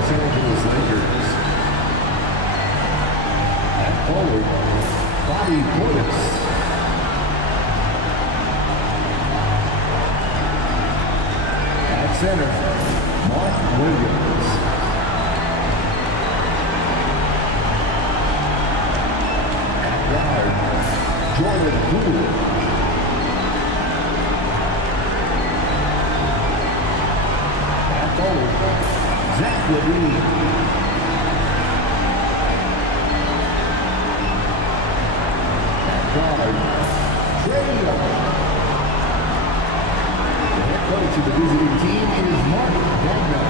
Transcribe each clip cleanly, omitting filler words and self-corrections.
Los Angeles Lakers. At forward, Bobby Portis. At center, Mark Williams. At guard, Jordan Poole. At forward, Zach Levine. At guard, Trey Young. The head coach of the visiting team is Mark Dagnall.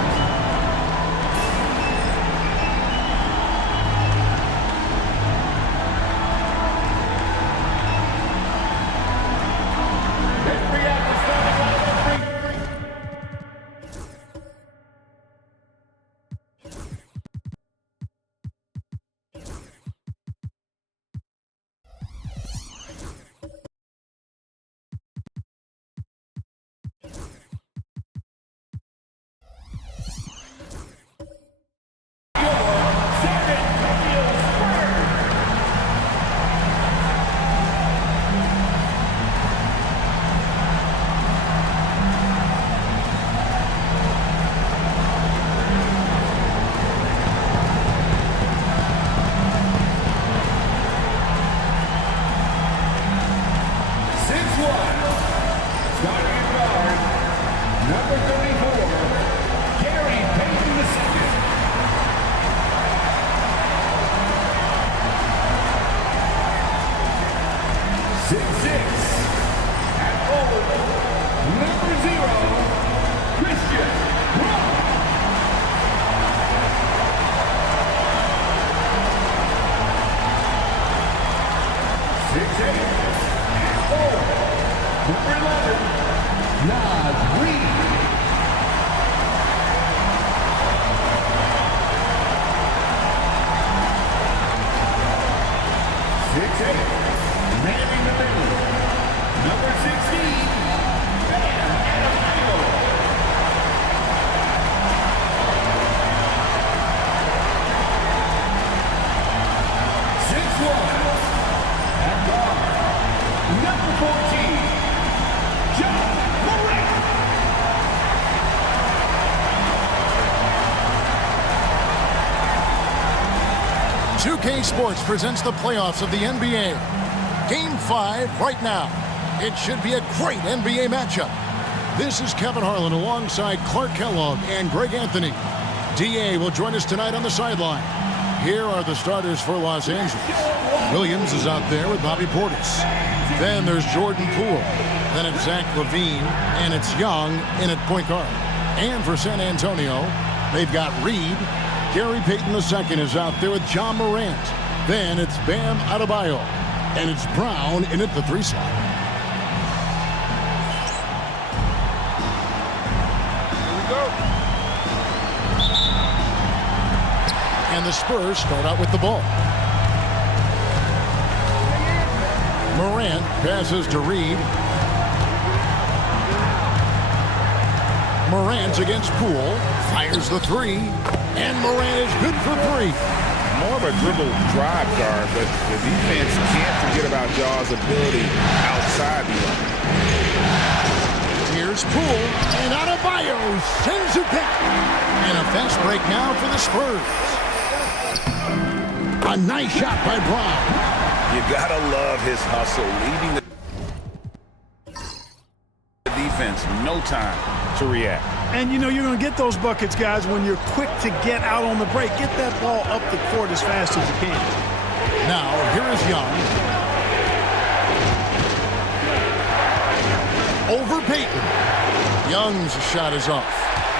Sports presents the playoffs of the NBA. Game 5 right now. It should be a great NBA matchup. This is Kevin Harlan alongside Clark Kellogg and Greg Anthony. DA will join us tonight on the sideline. Here are the starters for Los Angeles. Williams is out there with Bobby Portis. Then there's Jordan Poole. Then it's Zach Levine, and it's Young in at point guard. And for San Antonio, they've got Reed. Gary Payton II is out there with John Morant. Then it's Bam Adebayo. And it's Brown in at the 3 slot. Here we go. And the Spurs start out with the ball. Morant passes to Reed. Morant's against Poole. Fires the 3. And Morant is good for 3. More of a dribble drive guard, but the defense can't forget about Jaw's ability outside the arc. Here's Poole, and Adebayo sends it back. And a fast break now for the Spurs. A nice shot by Brown. You gotta love his hustle, leaving the defense no time to react. And, you know, you're going to get those buckets, guys, when you're quick to get out on the break. Get that ball up the court as fast as you can. Now, here is Young. Over Payton. Young's shot is off.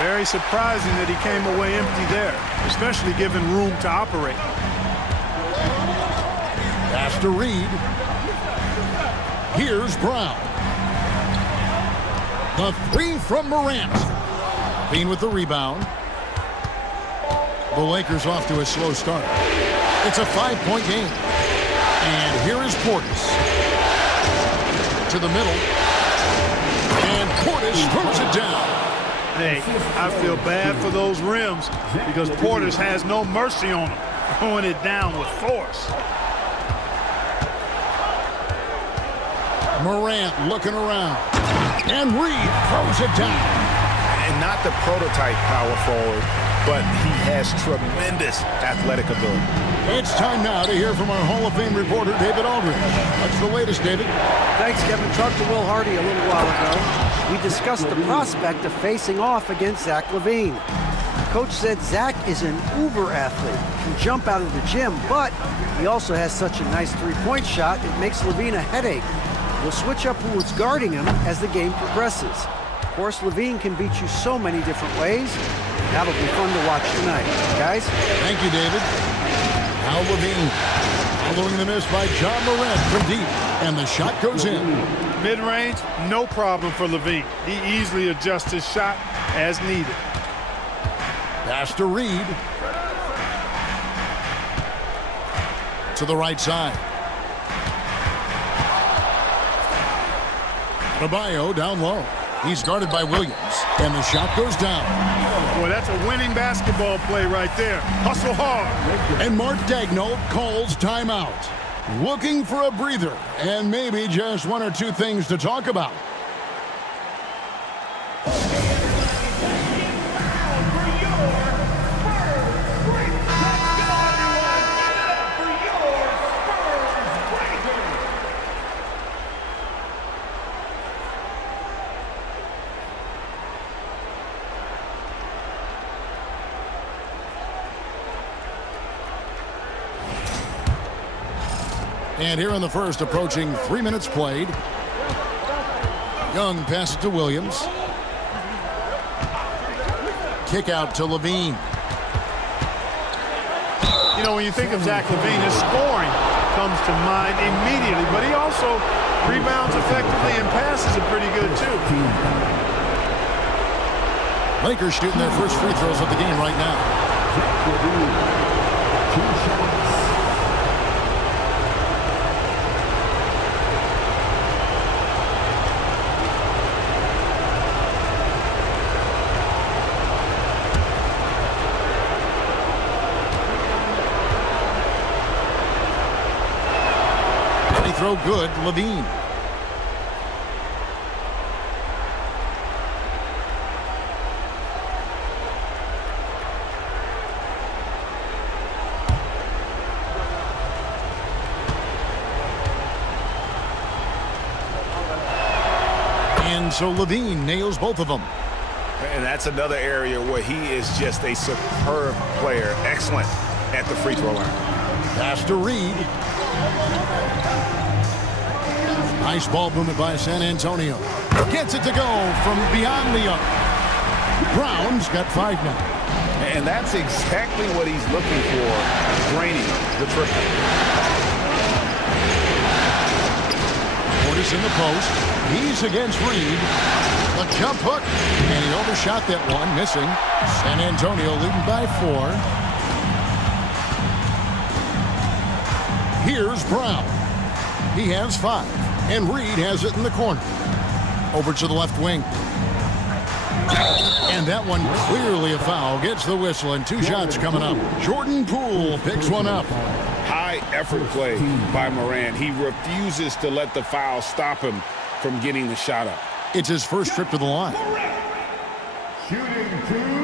Very surprising that he came away empty there, especially given room to operate. Pass to Reed. Here's Brown. The 3 from Morant. Bean with the rebound. The Lakers off to a slow start. It's a 5-point game. And here is Portis. To the middle. And Portis throws it down. Hey, I feel bad for those rims because Portis has no mercy on them, throwing it down with force. Morant looking around. And Reed throws it down. And not the prototype power forward, but he has tremendous athletic ability. It's time now to hear from our Hall of Fame reporter, David Aldridge. What's the latest, David? Thanks, Kevin. Talked to Will Hardy a little while ago. We discussed the prospect of facing off against Zach LaVine. Coach said Zach is an uber athlete, can jump out of the gym, but he also has such a nice three-point shot, it makes LaVine a headache. We'll switch up who's guarding him as the game progresses. Of course, LaVine can beat you so many different ways. That'll be fun to watch tonight. Guys? Thank you, David. Now LaVine following the miss by John Morant from deep, and the shot goes in. Mid-range, no problem for LaVine. He easily adjusts his shot as needed. Pass to Reed. To the right side. Adebayo down low. He's guarded by Williams, and the shot goes down. Boy, that's a winning basketball play right there. Hustle hard. And Mark Daigneault calls timeout. Looking for a breather, and maybe just one or two things to talk about. And here in the first, approaching 3 minutes played. Young passes to Williams. Kick out to LaVine. You know, when you think of Zach LaVine, his scoring comes to mind immediately, but he also rebounds effectively and passes it pretty good, too. Lakers shooting their first free throws of the game right now. Throw good, LaVine. And so LaVine nails both of them. And that's another area where he is just a superb player. Excellent at the free throw line. Pass to Reed. Nice ball movement by San Antonio. Gets it to go from beyond the arc. Brown's got 5 now. And that's exactly what he's looking for, draining the triple. Portis in the post. He's against Reed. A jump hook. And he overshot that one, missing. San Antonio leading by 4. Here's Brown. He has 5. And Reed has it in the corner. Over to the left wing. And that one clearly a foul. Gets the whistle, and 2 shots coming up. Jordan Poole picks one up. High effort play by Morant. He refuses to let the foul stop him from getting the shot up. It's his first trip to the line. Shooting 2.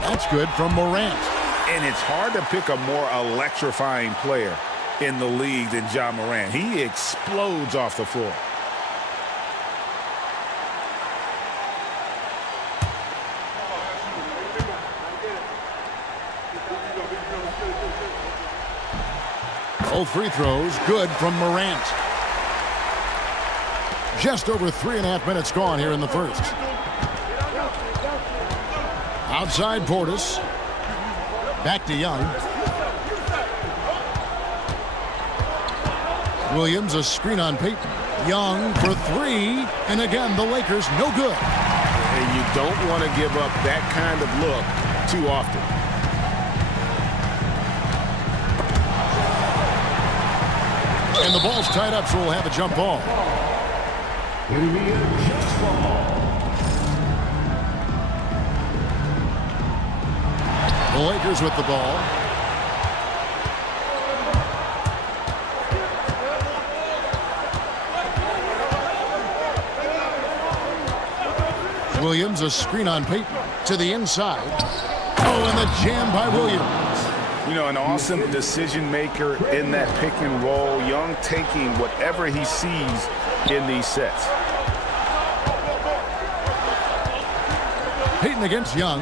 That's good from Morant. And it's hard to pick a more electrifying player in the league than John Morant. He explodes off the floor. Both free throws good from Morant. Just over 3.5 minutes gone here in the first. Outside Portis. Back to Young. Williams, a screen on Payton. Young for three, and again, the Lakers no good. And you don't want to give up that kind of look too often. And the ball's tied up, so we'll have a jump ball. It'll be a jump ball. The Lakers with the ball. Williams, a screen on Payton to the inside. Oh, and the jam by Williams. You know, an awesome decision maker in that pick and roll. Young taking whatever he sees in these sets. Payton against Young.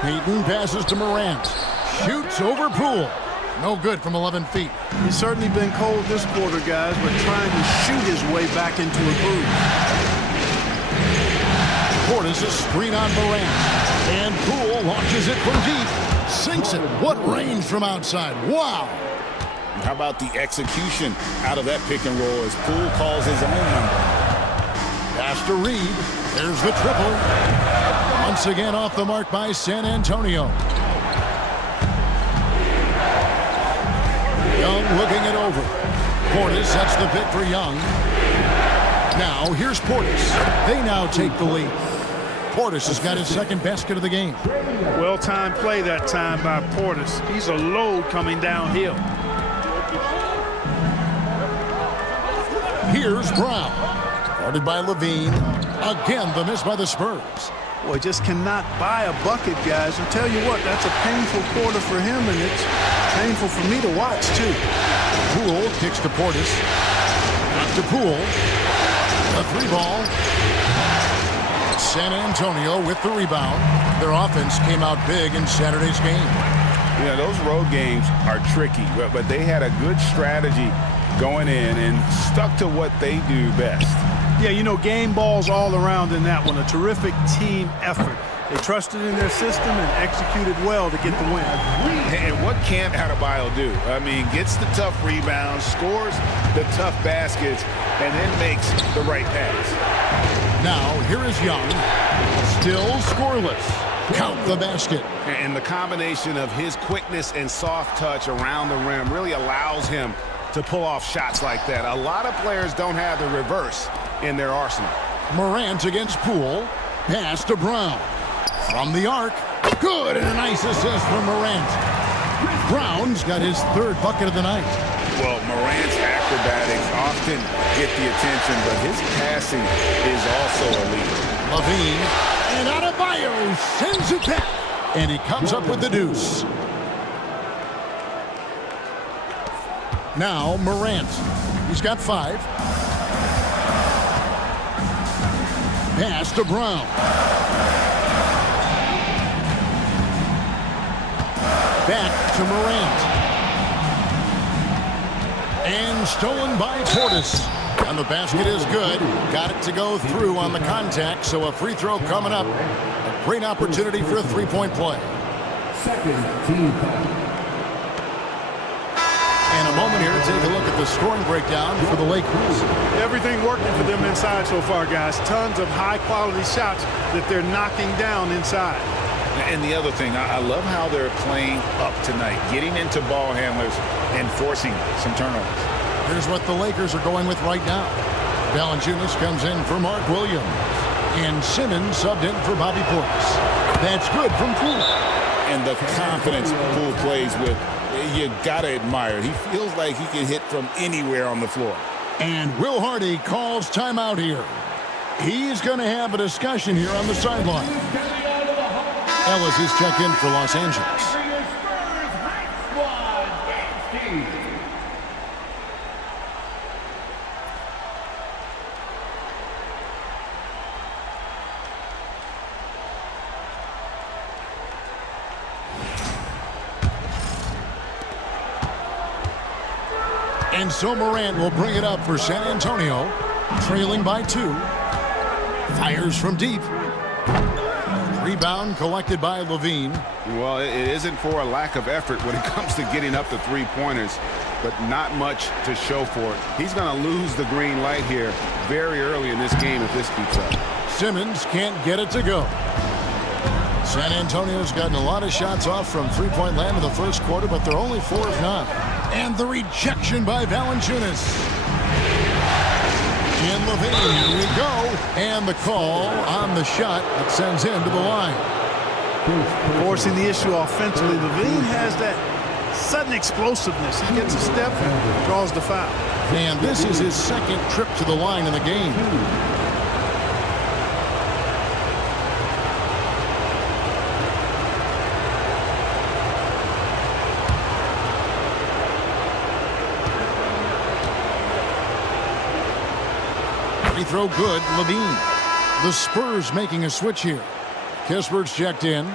Payton passes to Morant. Shoots over Poole. No good from 11 feet. He's certainly been cold this quarter, guys, but trying to shoot his way back into a groove. Portis a screen on Morant. And Poole launches it from deep. Sinks it. What range from outside. Wow. How about the execution out of that pick and roll as Poole calls his own number? Pass to Reed. There's the triple. Once again off the mark by San Antonio. Young looking it over. Portis sets the pick for Young. Now here's Portis. They now take the lead. Portis has got his second basket of the game. Well-timed play that time by Portis. He's a load coming downhill. Here's Brown. Guarded by Levine. Again, the miss by the Spurs. Boy, just cannot buy a bucket, guys. I'll tell you what, that's a painful quarter for him, and it's painful for me to watch, too. Poole kicks to Portis. Back to Poole. A three ball. San Antonio with the rebound. Their offense came out big in Saturday's game. You know, those road games are tricky, but they had a good strategy going in and stuck to what they do best. Yeah, you know, game balls all around in that one. A terrific team effort. They trusted in their system and executed well to get the win. And what can't Adebayo do? I mean, gets the tough rebounds, scores the tough baskets, and then makes the right pass. Now, here is Young. Still scoreless. Count the basket. And the combination of his quickness and soft touch around the rim really allows him to pull off shots like that. A lot of players don't have the reverse in their arsenal. Morant against Poole. Pass to Brown. From the arc. Good, and a nice assist from Morant. Brown's got his third bucket of the night. Well, Morant's acrobatics often get the attention, but his passing is also elite. Levine, and Adebayo sends it back. And he comes up with the deuce. Now Morant. He's got 5. Pass to Brown. Back to Morant. And stolen by Portis. And the basket is good. Got it to go through on the contact, so a free throw coming up. A great opportunity for a three-point play. Second team foul. And a moment here to take a look at the scoring breakdown for the Lakers. Everything working for them inside so far, guys. Tons of high-quality shots that they're knocking down inside. And the other thing, I love how they're playing up tonight, getting into ball handlers and forcing some turnovers. Here's what the Lakers are going with right now. Valanciunas comes in for Mark Williams. And Simmons subbed in for Bobby Portis. That's good from Poole. And the confidence Poole plays with, you gotta admire it. He feels like he can hit from anywhere on the floor. And Will Hardy calls timeout here. He's going to have a discussion here on the sideline. Ellis is checked in for Los Angeles. And so Morant will bring it up for San Antonio, trailing by 2. Fires from deep. Rebound collected by Levine. Well, it isn't for a lack of effort when it comes to getting up the three-pointers, but not much to show for it. He's going to lose the green light here very early in this game if this keeps up. Simmons can't get it to go. San Antonio's gotten a lot of shots off from three-point land in the first quarter, but they're only 4 of 9. And the rejection by Valanciunas. In Levine, here we go. And the call on the shot that sends him to the line. Forcing the issue offensively. Levine has that sudden explosiveness. He gets a step and draws the foul. And this is his second trip to the line in the game. Free throw good, Levine. The Spurs making a switch here. Kispert's checked in.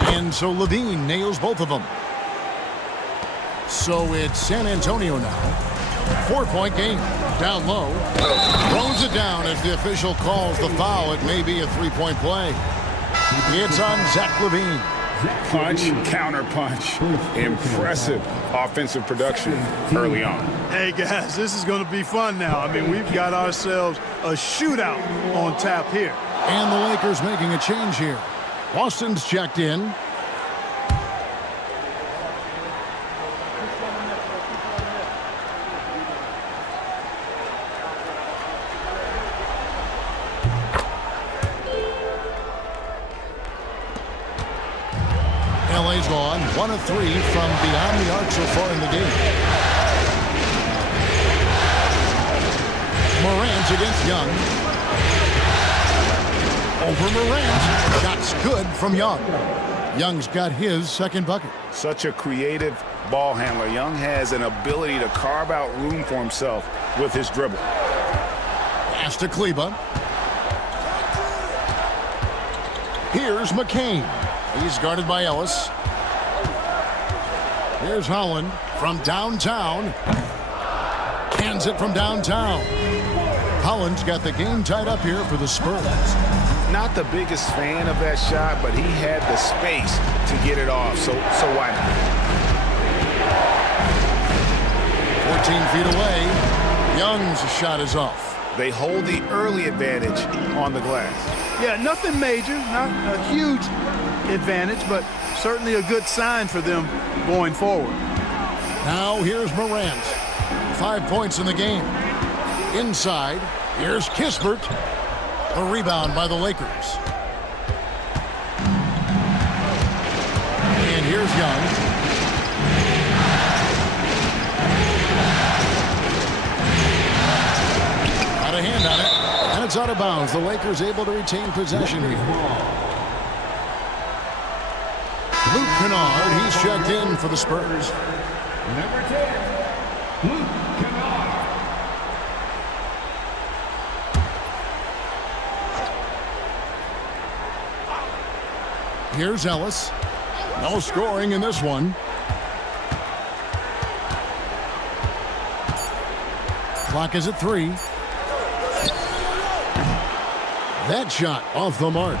And so Levine nails both of them. So it's San Antonio now. 4-point game. Down low. Throws it down as the official calls the foul. It may be a three-point play. It's on Zach LaVine. Punch, counter punch. Impressive offensive production early on. Hey, guys, this is going to be fun now. I mean, we've got ourselves a shootout on tap here. And the Lakers making a change here. Austin's checked in. LA's gone 1 of 3 from beyond the arc so far in the game. Morant against Young. Over Morant. Shots good from Young. Young's got his second bucket. Such a creative ball handler. Young has an ability to carve out room for himself with his dribble. Pass to Kleba. Here's McCain. He's guarded by Ellis. Here's Holland from downtown. Cans it from downtown. Holland's got the game tied up here for the Spurs. Not the biggest fan of that shot, but he had the space to get it off, so why not? 14 feet away. Young's shot is off. They hold the early advantage on the glass. Yeah, nothing major, not a huge advantage, but certainly a good sign for them going forward. Now here's Morant. 5 points in the game. Inside, here's Kispert. A rebound by the Lakers. And here's Young. Got a hand on it, and it's out of bounds. The Lakers able to retain possession here. Luke Kennard, he's checked in for the Spurs. Number 10, Luke Kennard. Here's Ellis. No scoring in this one. Clock is at 3. That shot off the mark.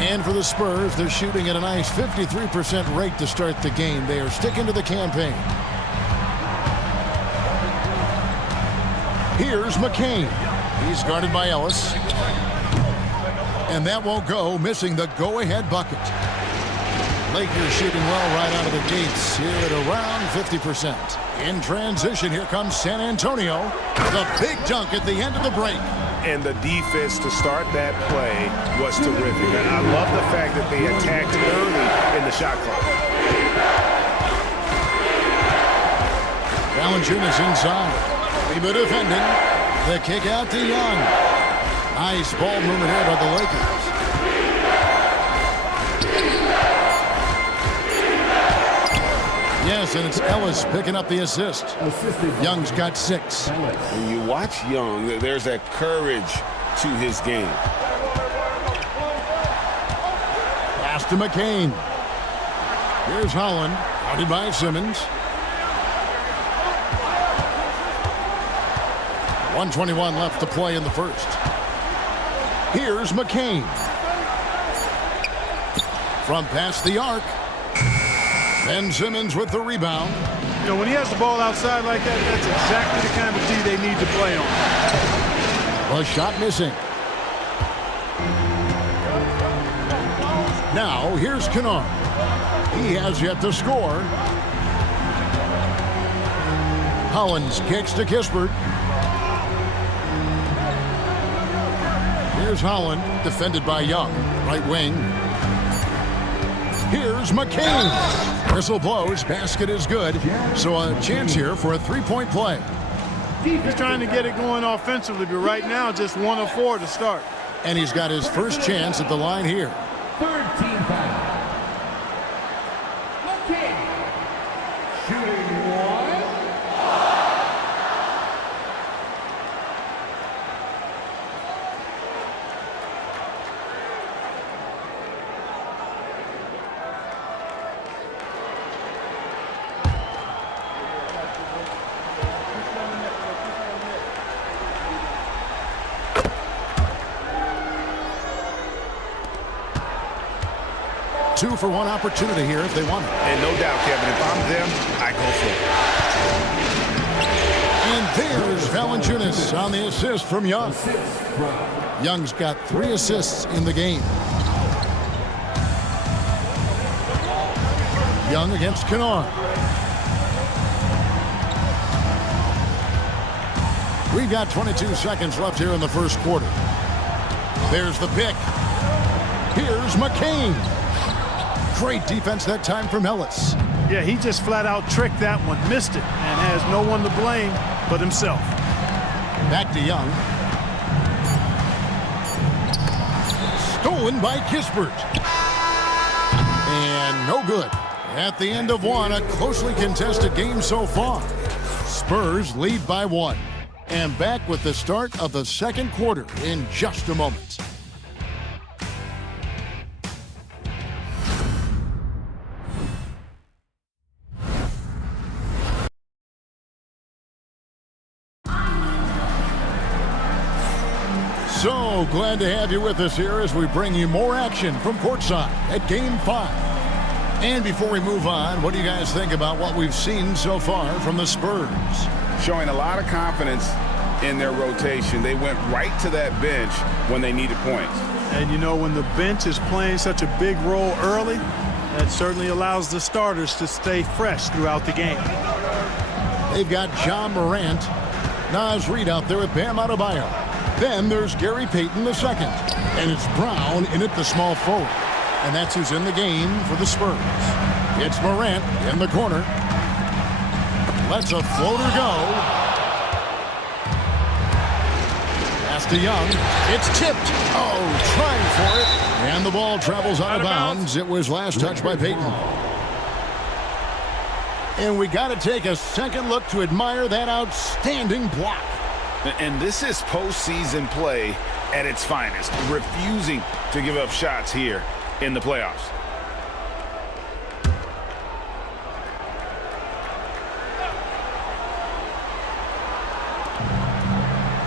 And for the Spurs, they're shooting at a nice 53% rate to start the game. They are sticking to the campaign. Here's McCain. He's guarded by Ellis. And that won't go, missing the go-ahead bucket. Lakers shooting well right out of the gates here at around 50%. In transition, here comes San Antonio. The big dunk at the end of the break. And the defense to start that play was terrific. And I love the fact that they attacked early in the shot clock. Valanciunas inside. Kleba defending. The kick out to Young. Nice ball movement here by the Lakers. Yes, and it's Ellis picking up the assist. Young's got 6. When you watch Young, there's that courage to his game. Pass to McCain. Here's Holland, guarded by Simmons. 1:21 left to play in the first. Here's McCain. From past the arc. Ben Simmons with the rebound. You know, when he has the ball outside like that, that's exactly the kind of D they need to play on. A shot missing. Now, here's Kennard. He has yet to score. Hollins kicks to Kispert. Here's Holland, defended by Young. Right wing. Here's McCain. Whistle blows, basket is good. So a chance here for a three-point play. He's trying to get it going offensively, but right now just 1 of 4 to start. And he's got his first chance at the line here. Third team foul. McCain. Shooting 1. 2-for-1 opportunity here if they want it. And no doubt, Kevin, if I'm them, I go for it. And there's Valanciunas on the assist from Young. Young's got 3 assists in the game. Young against Kennard. We've got 22 seconds left here in the first quarter. There's the pick. Here's McCain. Great defense that time from Ellis. Yeah, he just flat out tricked that one, missed it, and has no one to blame but himself. Back to Young. Stolen by Kispert. And no good. At the end of one, a closely contested game so far. Spurs lead by 1. And back with the start of the second quarter in just a moment. So glad to have you with us here as we bring you more action from courtside at Game 5. And before we move on, what do you guys think about what we've seen so far from the Spurs? Showing a lot of confidence in their rotation. They went right to that bench when they needed points. And you know, when the bench is playing such a big role early, that certainly allows the starters to stay fresh throughout the game. They've got John Morant, Naz Reid out there with Bam Adebayo. Then there's Gary Payton II. And it's Brown in at the small forward. And that's who's in the game for the Spurs. It's Morant in the corner. Lets a floater go. Pass to Young. It's tipped. Oh, trying for it. And the ball travels out of bounds. It was last touched by Payton. And we got to take a second look to admire that outstanding block. And this is postseason play at its finest, refusing to give up shots here in the playoffs.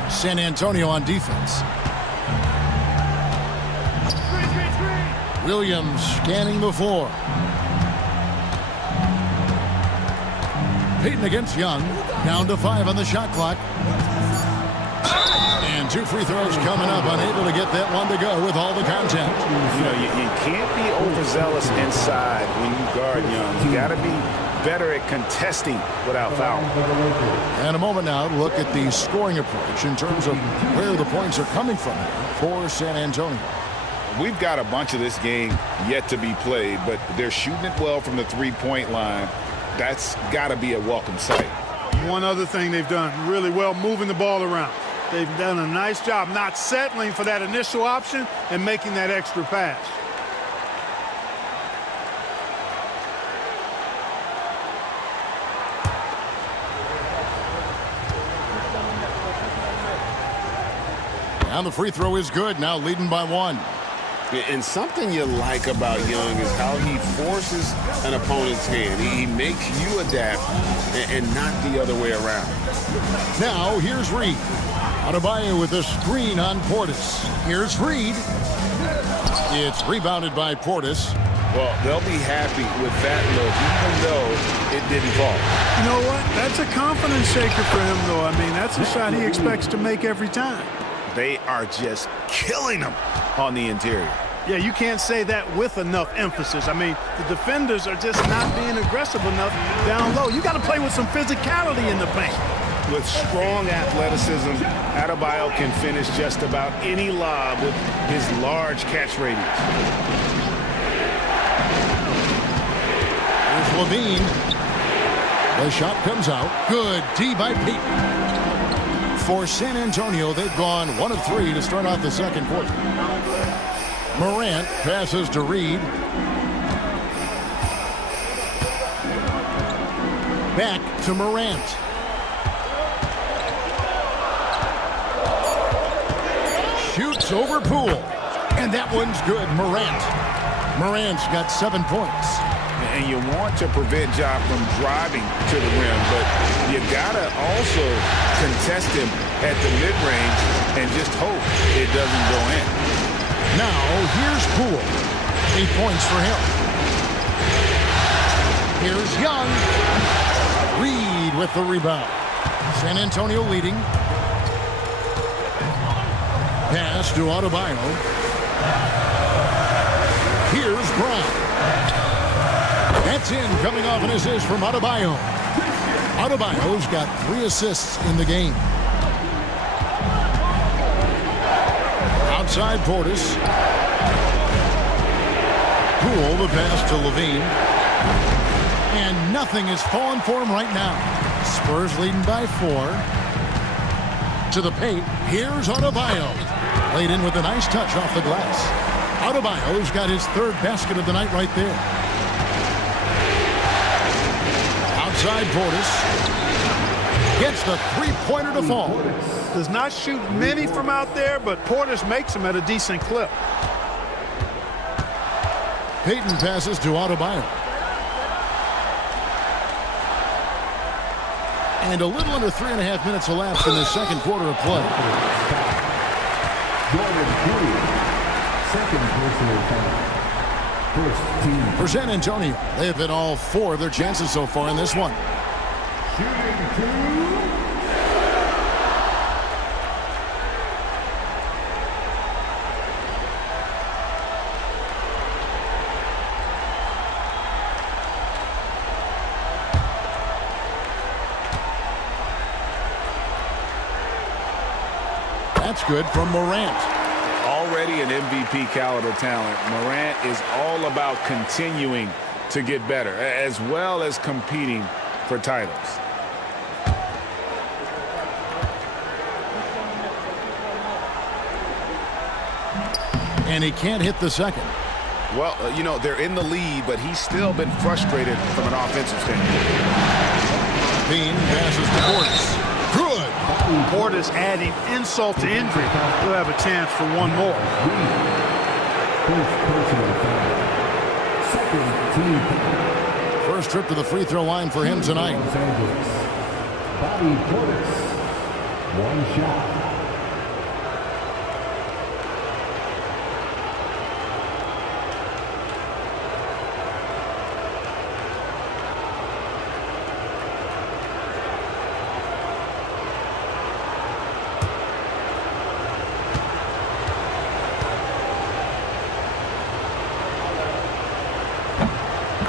San Antonio on defense. Williams scanning the floor. Payton against Young. Down to 5 on the shot clock. And 2 free throws coming up. Unable to get that one to go with all the contact. You know, you can't be overzealous inside when you guard Young. You got to be better at contesting without foul. And a moment now to look at the scoring approach in terms of where the points are coming from for San Antonio. We've got a bunch of this game yet to be played, but they're shooting it well from the three-point line. That's got to be a welcome sight. One other thing they've done really well, moving the ball around. They've done a nice job not settling for that initial option and making that extra pass. And the free throw is good, now leading by 1. And something you like about Young is how he forces an opponent's hand. He makes you adapt and not the other way around. Now, here's Reed. Adebayo with a screen on Portis. Here's Reed. It's rebounded by Portis. Well, they'll be happy with that look, even though it didn't fall. You know what? That's a confidence shaker for him, though. I mean, that's a shot he expects to make every time. They are just killing him on the interior. Yeah, you can't say that with enough emphasis. I mean, the defenders are just not being aggressive enough down low. You got to play with some physicality in the paint. With strong athleticism, Adebayo can finish just about any lob with his large catch radius. Here's Levine. The shot comes out. Good D by Peyton. For San Antonio, they've gone 1 of 3 to start off the second quarter. Morant passes to Reed. Back to Morant. Shoots over Poole. And that one's good. Morant's got 7 points. And you want to prevent Ja from driving to the rim, but you gotta also contest him at the mid-range and just hope it doesn't go in. Now, here's Poole. 8 points for him. Here's Young. Reed with the rebound. San Antonio leading. Pass to Adebayo. Here's Brown. That's in, coming off an assist from Adebayo. Adebayo's got 3 assists in the game. Outside Portis. Poole, the pass to Levine. And nothing is falling for him right now. Spurs leading by 4. To the paint. Here's Adebayo. Laid in with a nice touch off the glass. Adebayo's got his 3rd basket of the night right there. Outside Portis. Gets the 3-pointer to fall. Does not shoot many from out there, but Portis makes them at a decent clip. Peyton passes to Adebayo. And a little under 3.5 minutes elapsed in the second quarter of play. Second personal foul. First team. For San Antonio, they have hit all 4 of their chances so far in this one. Shooting 2. That's good from Morant. Already an MVP caliber talent, Morant is all about continuing to get better, as well as competing for titles. And he can't hit the second. Well, you know, they're in the lead, but he's still been frustrated from an offensive standpoint. Bean passes to Portis. Good. Portis adding insult to injury. He'll have a chance for one more. First personal foul. Second team foul. First trip to the free throw line for him tonight. Los Angeles. Bobby Portis. 1 shot.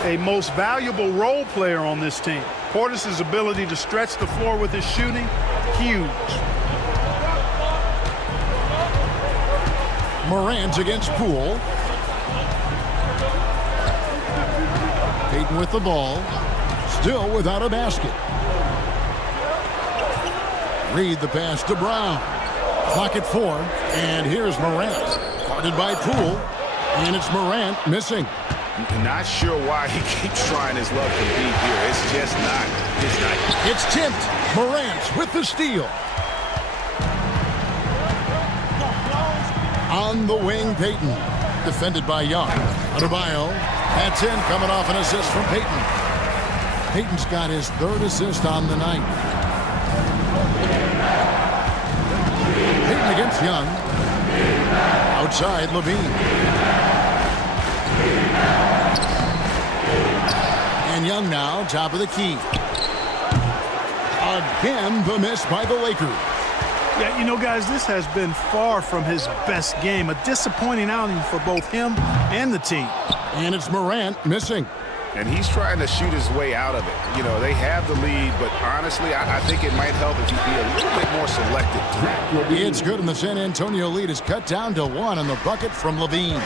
A most valuable role player on this team. Portis' ability to stretch the floor with his shooting, huge. Morant against Poole. Peyton with the ball. Still without a basket. Reed the pass to Brown. Clock at 4. And here's Morant. Guarded by Poole. And it's Morant missing. Not sure why he keeps trying his luck from deep here. It's just not his night. It's tipped. Morant with the steal. On the wing, Payton. Defended by Young. Adebayo. That's in, coming off an assist from Payton. Payton's got his 3rd assist on the night. Payton against Young. Outside, Levine. And Young now, top of the key. Again, the miss by the Lakers. Yeah, you know, guys, this has been far from his best game. A disappointing outing for both him and the team. And it's Morant missing. And he's trying to shoot his way out of it. You know, they have the lead, but honestly, I think it might help if he'd be a little bit more selective. It's good, and the San Antonio lead is cut down to 1 on the bucket from Levine.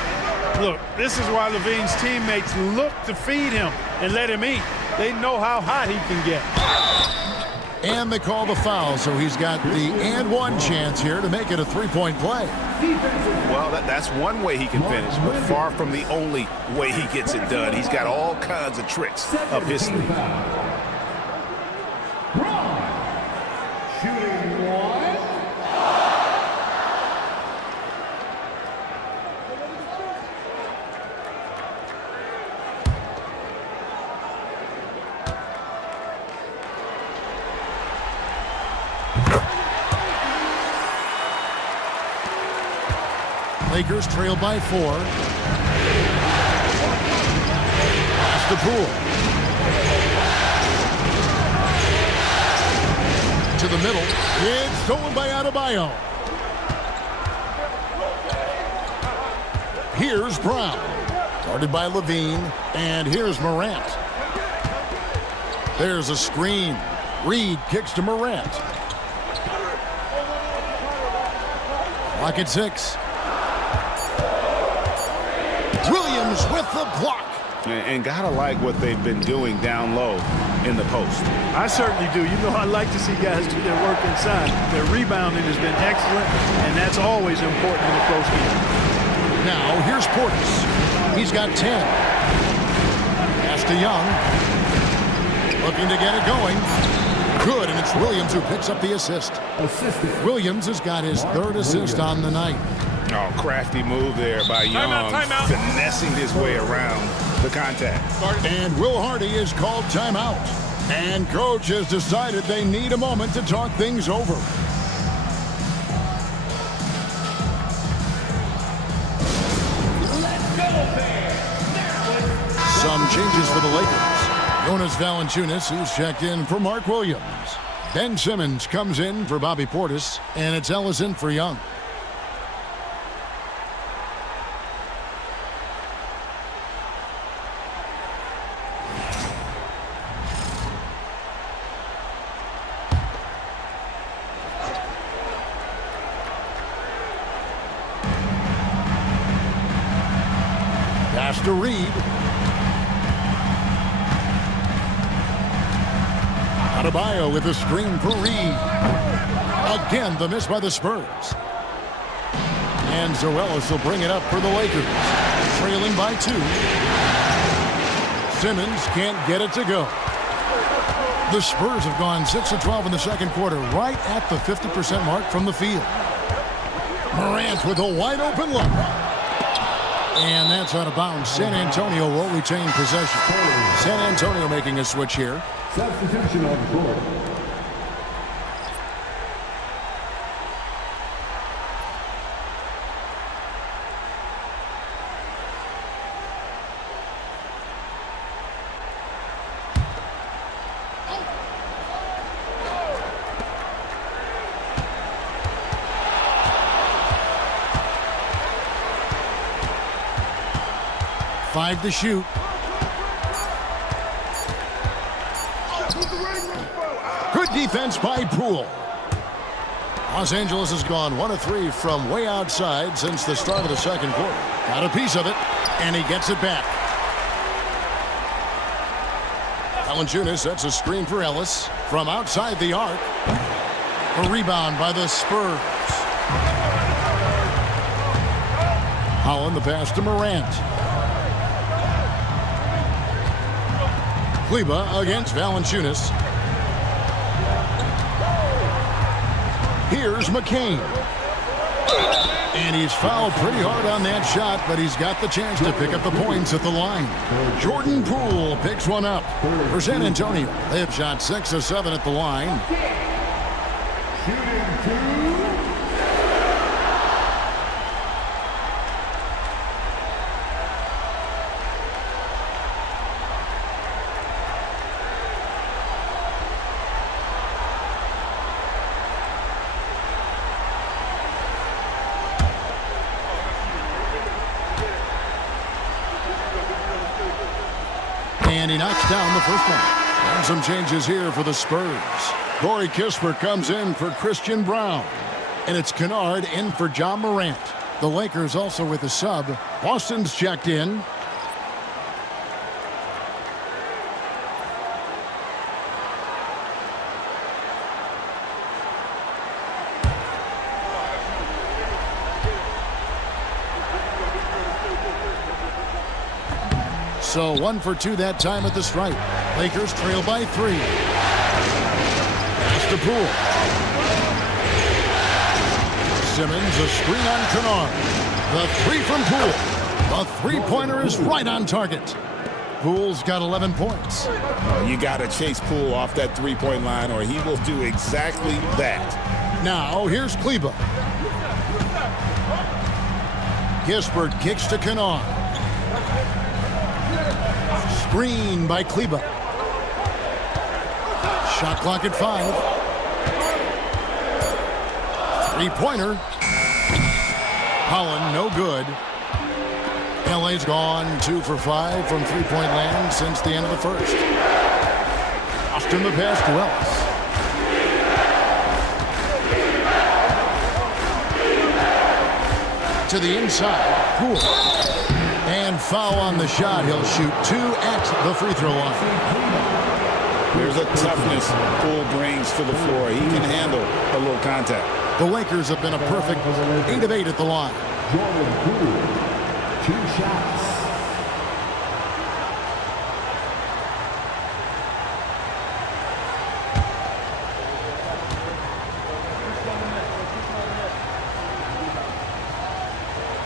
Look, this is why Levine's teammates look to feed him and let him eat. They know how hot he can get. And they call the foul, so he's got the and one chance here to make it a three-point play. Well, that's one way he can finish, but far from the only way he gets it done. He's got all kinds of tricks up his sleeve. Shooting 1. Lakers trail by 4. Pass to Poole. To the middle. It's stolen by Adebayo. Here's Brown. Guarded by Levine. And here's Morant. There's a screen. Reed kicks to Morant. Clock at 6. Williams with the block. And gotta like what they've been doing down low in the post. I certainly do. You know, I like to see guys do their work inside. Their rebounding has been excellent, and that's always important in a close game. Now, here's Portis. He's got 10. Pass to Young. Looking to get it going. Good, and it's Williams who picks up the assist. Williams has got his 3rd assist on the night. Oh, crafty move there by Young. Timeout. Finessing his way around the contact. And Will Hardy is called timeout. And coach has decided they need a moment to talk things over. Some changes for the Lakers. Jonas Valanciunas, who's checked in for Mark Williams. Ben Simmons comes in for Bobby Portis. And it's Ellison for Young. Pass to Reed. Adebayo with a screen for Reed. Again, the miss by the Spurs. And Zoelis will bring it up for the Lakers. Trailing by 2. Simmons can't get it to go. The Spurs have gone 6 of 12 in the second quarter, right at the 50% mark from the field. Morant with a wide open look. And that's out of bounds. San Antonio will retain possession. San Antonio making a switch here. Substitution on the board. Five to shoot. Good defense by Poole. Los Angeles has gone 1 of 3 from way outside since the start of the second quarter. Got a piece of it, and he gets it back. Valanciunas sets a screen for Ellis from outside the arc. A rebound by the Spurs. Holland the pass to Morant. Kleber against Valanciunas. Here's McCain. And he's fouled pretty hard on that shot, but he's got the chance to pick up the points at the line. Jordan Poole picks one up for San Antonio. They have shot 6 of 7 at the line. And he knocks down the first one. And some changes here for the Spurs. Corey Kispert comes in for Christian Brown. And it's Kennard in for John Morant. The Lakers also with a sub. Boston's checked in. So 1 for 2 that time at the stripe. Lakers trail by 3. Pass to Poole. Simmons, a screen on Kennard. The 3 from Poole. The three-pointer is right on target. Poole's got 11 points. You got to chase Poole off that three-point line or he will do exactly that. Now here's Kleba. Kispert kicks to Kennard. Screen by Kleba. Shot clock at 5. Three-pointer. Holland, no good. LA's gone 2 for 5 from three-point land since the end of the first. Austin the pass to Ellis. To the inside. Poole. And foul on the shot. He'll shoot 2 at the free throw line. There's a toughness Poole brings to the floor. He can handle a little contact. The Lakers have been a perfect 8 of 8 at the line. Jordan Poole, 2 shots.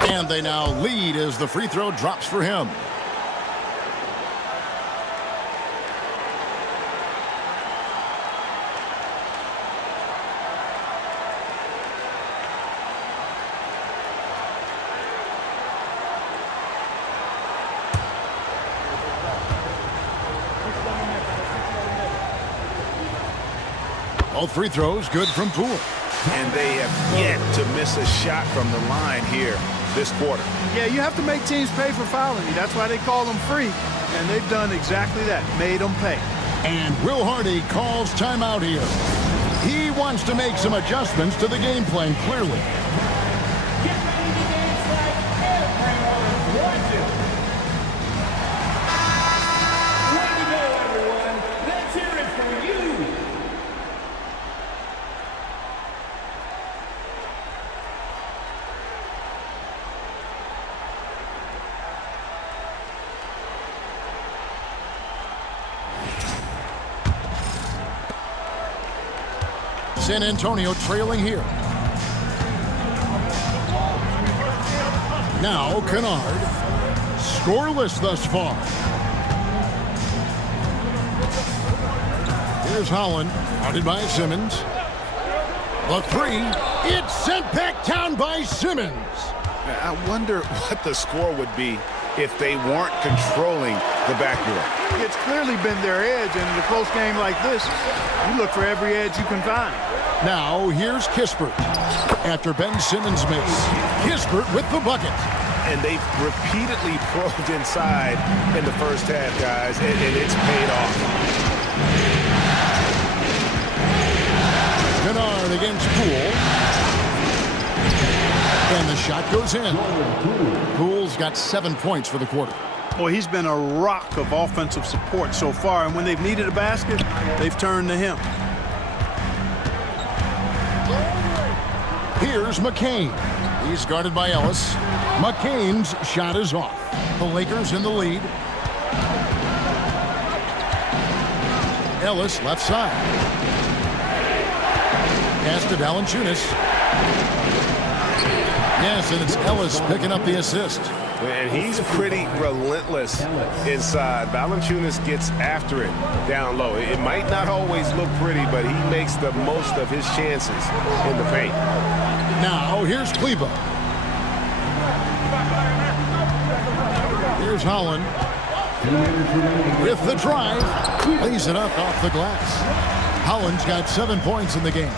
And they now lead as the free throw drops for him. Both free throws good from Poole. And they have yet to miss a shot from the line here this quarter. Yeah, you have to make teams pay for fouling you. That's why they call them free. And they've done exactly that, made them pay. And Will Hardy calls timeout here. He wants to make some adjustments to the game plan, clearly. Get ready to dance like everyone wants to. Way to go, everyone. Let's hear it for you. San Antonio trailing here. Now Kennard. Scoreless thus far. Here's Holland. Guarded by Simmons. The 3. It's sent back down by Simmons. I wonder what the score would be if they weren't controlling the backdoor. It's clearly been their edge, and in a close game like this, you look for every edge you can find. Now here's Kispert. After Ben Simmons makes. Kispert with the bucket. And they've repeatedly probed inside in the first half, guys, and it's paid off. Kennard against Poole. And the shot goes in. Poole's got 7 points for the quarter. Boy, he's been a rock of offensive support so far, and when they've needed a basket, they've turned to him. Here's McCain. He's guarded by Ellis. McCain's shot is off. The Lakers in the lead. Ellis left side. Pass to Valanciunas. Yes, and it's Ellis picking up the assist. And he's pretty relentless inside. Valanciunas gets after it down low. It might not always look pretty, but he makes the most of his chances in the paint. Now, here's Kleba. Here's Holland. With the drive, lays it up off the glass. Holland's got 7 points in the game.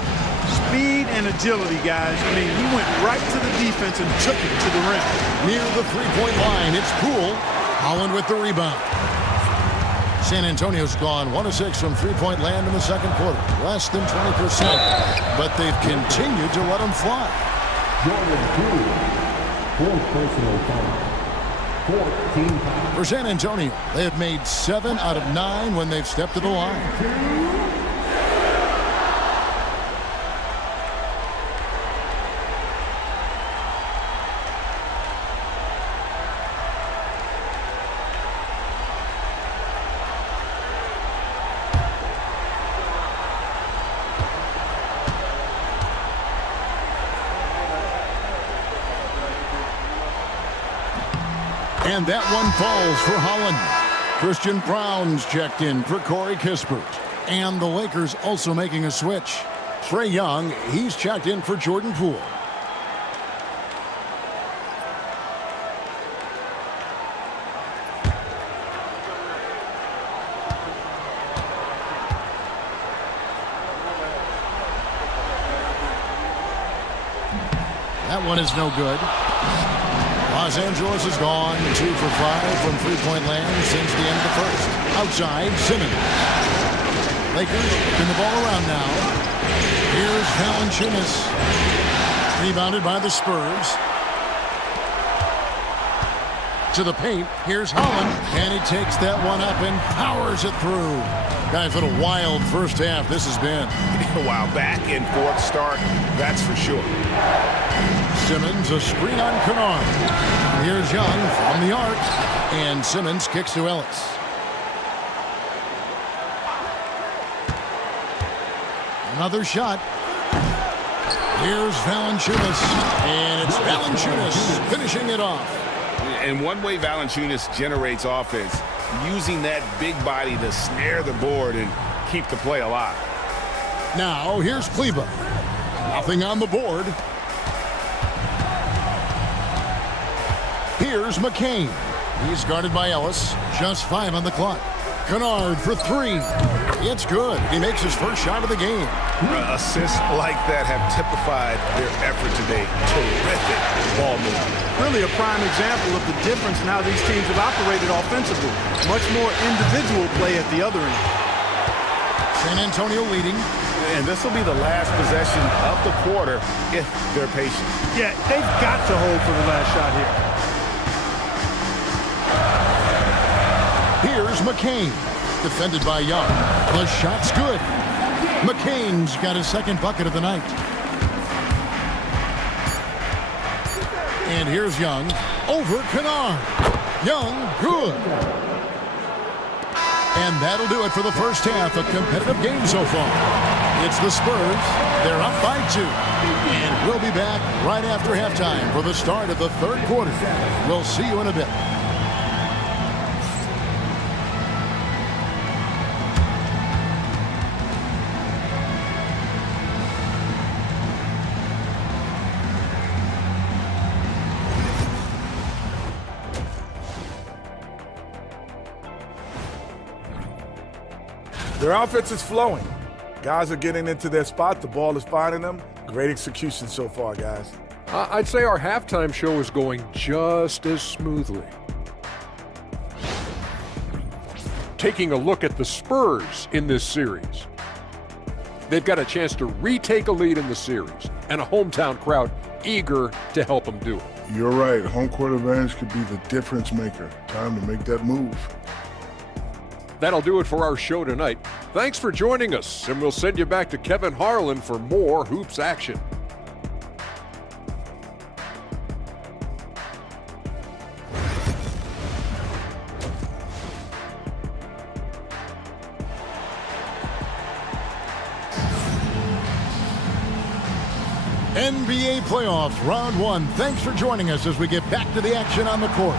Speed and agility, guys. I mean, he went right to the defense and took it to the rim. Near the three-point line, it's Poole. Holland with the rebound. San Antonio's gone 1 of 6 from three-point land in the second quarter. Less than 20%, but they've continued to let them fly. Jordan Poole, 4th personal foul. 14 fouls. For San Antonio, they have made 7 out of 9 when they've stepped to the line. And that one falls for Holland. Christian Brown's checked in for Corey Kispert. And the Lakers also making a switch. Trae Young, he's checked in for Jordan Poole. That one is no good. Los Angeles is gone 2 for 5 from three-point land since the end of the first. Outside, Simmons. Lakers spin the ball around now. Here's Valanciunas. Rebounded by the Spurs. To the paint. Here's Holland. And he takes that one up and powers it through. Guys, what a wild first half this has been. Wow, back and forth start, that's for sure. Simmons, a screen on Kennard. Here's Young from the arc. And Simmons kicks to Ellis. Another shot. Here's Valanciunas. And it's Valanciunas finishing it off. And one way Valanciunas generates offense, using that big body to snare the board and keep the play alive. Now, here's Kleba. Nothing on the board. Here's McCain. He's guarded by Ellis. Just 5 on the clock. Kennard for 3. It's good. He makes his first shot of the game. Assists like that have typified their effort today. Terrific ball movement. Really a prime example of the difference in how these teams have operated offensively. Much more individual play at the other end. San Antonio leading. And this will be the last possession of the quarter if they're patient. Yeah, they've got to hold for the last shot here. Here's McCain. Defended by Young. The shot's good. McCain's got his second bucket of the night. And here's Young. Over Kennard. Young, good. And that'll do it for the first half. A competitive game so far. It's the Spurs. They're up by 2. And we'll be back right after halftime for the start of the third quarter. We'll see you in a bit. Their offense is flowing. Guys are getting into their spot. The ball is finding them. Great execution so far, guys. I'd say our halftime show is going just as smoothly. Taking a look at the Spurs in this series. They've got a chance to retake a lead in the series, and a hometown crowd eager to help them do it. You're right. Home court advantage could be the difference maker. Time to make that move. That'll do it for our show tonight. Thanks for joining us, and we'll send you back to Kevin Harlan for more hoops action. NBA playoffs, round one. Thanks for joining us as we get back to the action on the court.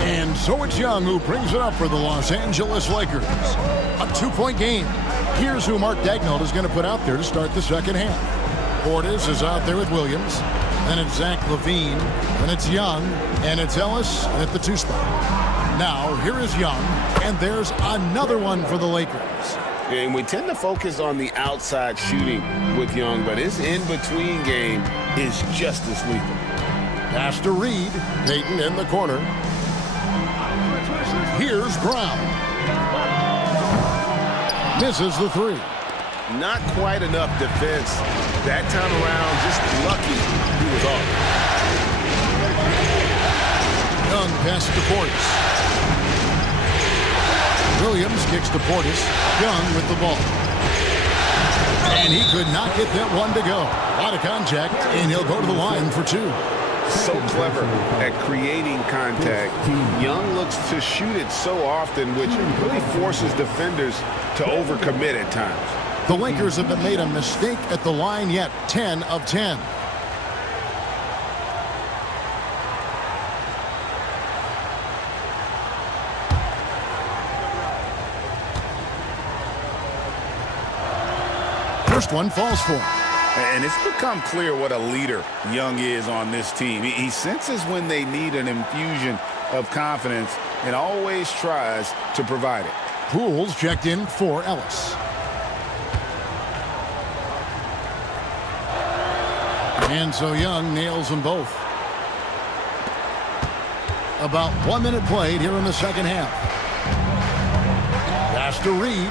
And so it's Young who brings it up for the Los Angeles Lakers. A two-point game. Here's who Mark Daigneault is going to put out there to start the second half. Portis is out there with Williams. Then it's Zach LaVine. Then it's Young. And it's Ellis at the 2 spot. Now, here is Young. And there's another one for the Lakers. And we tend to focus on the outside shooting with Young, but his in-between game is just as lethal. Pass to Reed. Payton in the corner. Here's Brown. Misses the 3. Not quite enough defense that time around. Just lucky he was off. Young passes to Portis. Williams kicks to Portis. Young with the ball. And he could not get that one to go. A lot of contact, and he'll go to the line for 2. So clever at creating contact. Young looks to shoot it so often, which really forces defenders to overcommit at times. The Lakers haven't made a mistake at the line yet. 10 of 10. First one falls for him. And it's become clear what a leader Young is on this team. He senses when they need an infusion of confidence and always tries to provide it. Pools checked in for Ellis. And so Young nails them both. About 1 minute played here in the second half. Pass to Reed.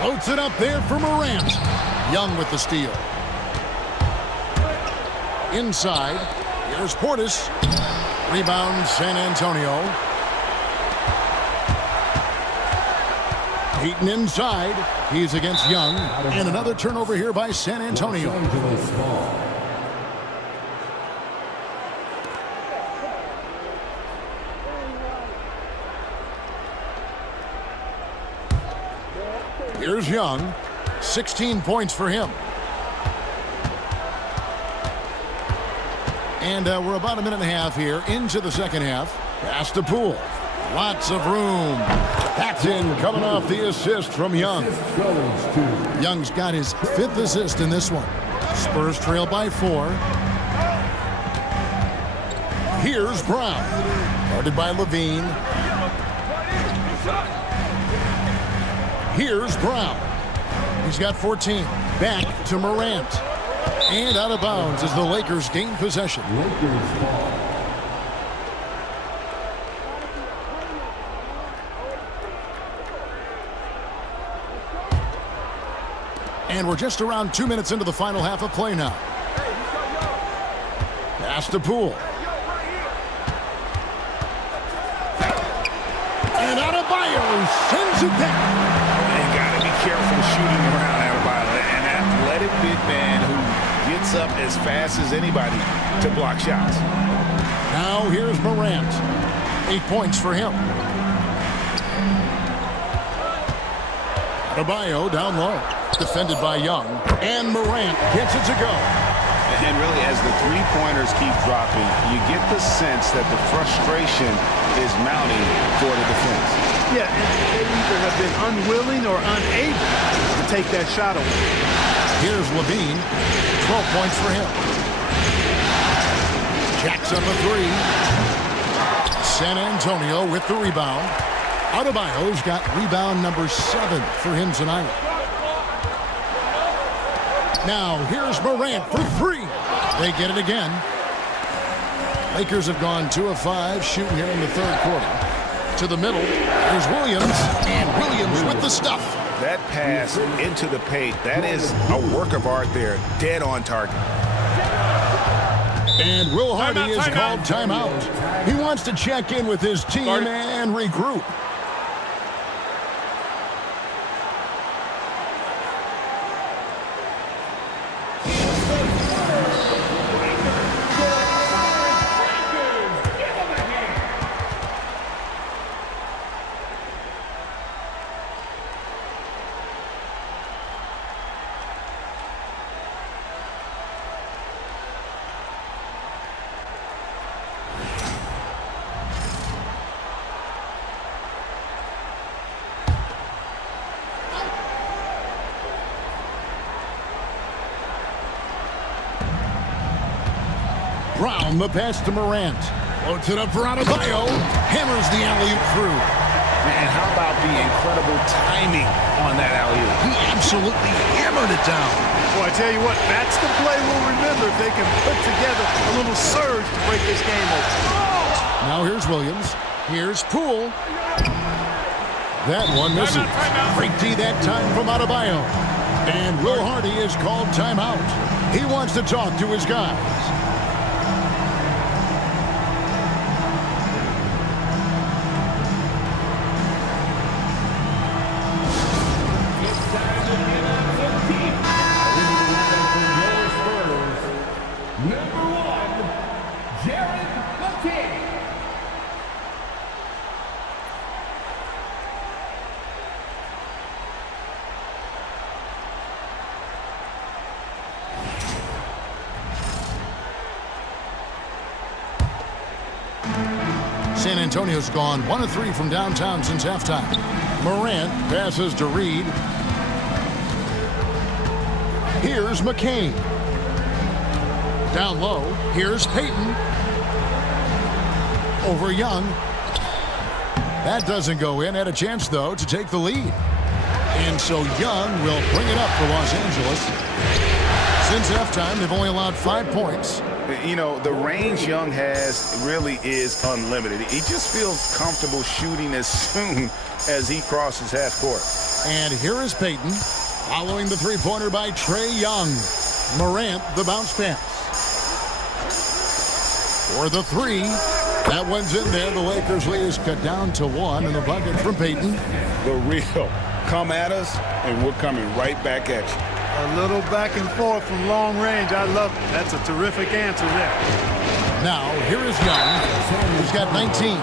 Floats it up there for Morant. Young with the steal. Inside. Here's Portis. Rebound San Antonio. Payton inside. He's against Young. And another turnover here by San Antonio. Here's Young. 16 points for him. And we're about a minute and a half here into the second half. Pass to Poole. Lots of room. That's in, coming off the assist from Young. Young's got his 5th assist in this one. Spurs trail by 4. Here's Brown. Guarded by LaVine. Here's Brown. He's got 14. Back to Morant. And out of bounds as the Lakers gain possession. And we're just around 2 minutes into the final half of play now. Pass to Poole. And Adebayo sends it down. And got to be careful shooting around Adebayo. An athletic big man who gets up as fast as anybody to block shots. Now here's Morant. 8 points for him. Adebayo down low. Defended by Young. And Morant gets it to go. And really, as the three-pointers keep dropping, you get the sense that the frustration is mounting for the defense. Yeah, and they either have been unwilling or unable to take that shot away. Here's LaVine. 12 points for him. Jacks up a 3. San Antonio with the rebound. Adebayo's got rebound number 7 for him tonight. Now, here's Morant for 3. They get it again. Lakers have gone 2 of 5 shooting here in the third quarter. To the middle, there's Williams, and Williams with the stuff. That pass into the paint, that is a work of art there, dead on target. And Will Hardy is called timeout. He wants to check in with his team and regroup. Brown, the pass to Morant. Floats it up for Adebayo. Hammers the alley-oop through. And how about the incredible timing on that alley-oop? He absolutely hammered it down. Well, I tell you what, that's the play we'll remember if they can put together a little surge to break this game open. Now here's Williams. Here's Poole. That one misses. Great D that time from Adebayo. And Will Hardy is called timeout. He wants to talk to his guys. San Antonio's gone 1 of 3 from downtown since halftime. Morant passes to Reed. Here's McCain. Down low, here's Payton. Over Young. That doesn't go in. Had a chance, though, to take the lead. And so Young will bring it up for Los Angeles. Since halftime, they've only allowed 5 points. You know, the range Young has really is unlimited. He just feels comfortable shooting as soon as he crosses half court. And here is Payton, following the three-pointer by Trae Young. Morant, the bounce pass. For the three, that one's in there. The Lakers lead is cut down to 1, and the bucket from Payton. The real come at us, and we're coming right back at you. A little back and forth from long range. I love it. That's a terrific answer there. Now, here is Young. He's got 19.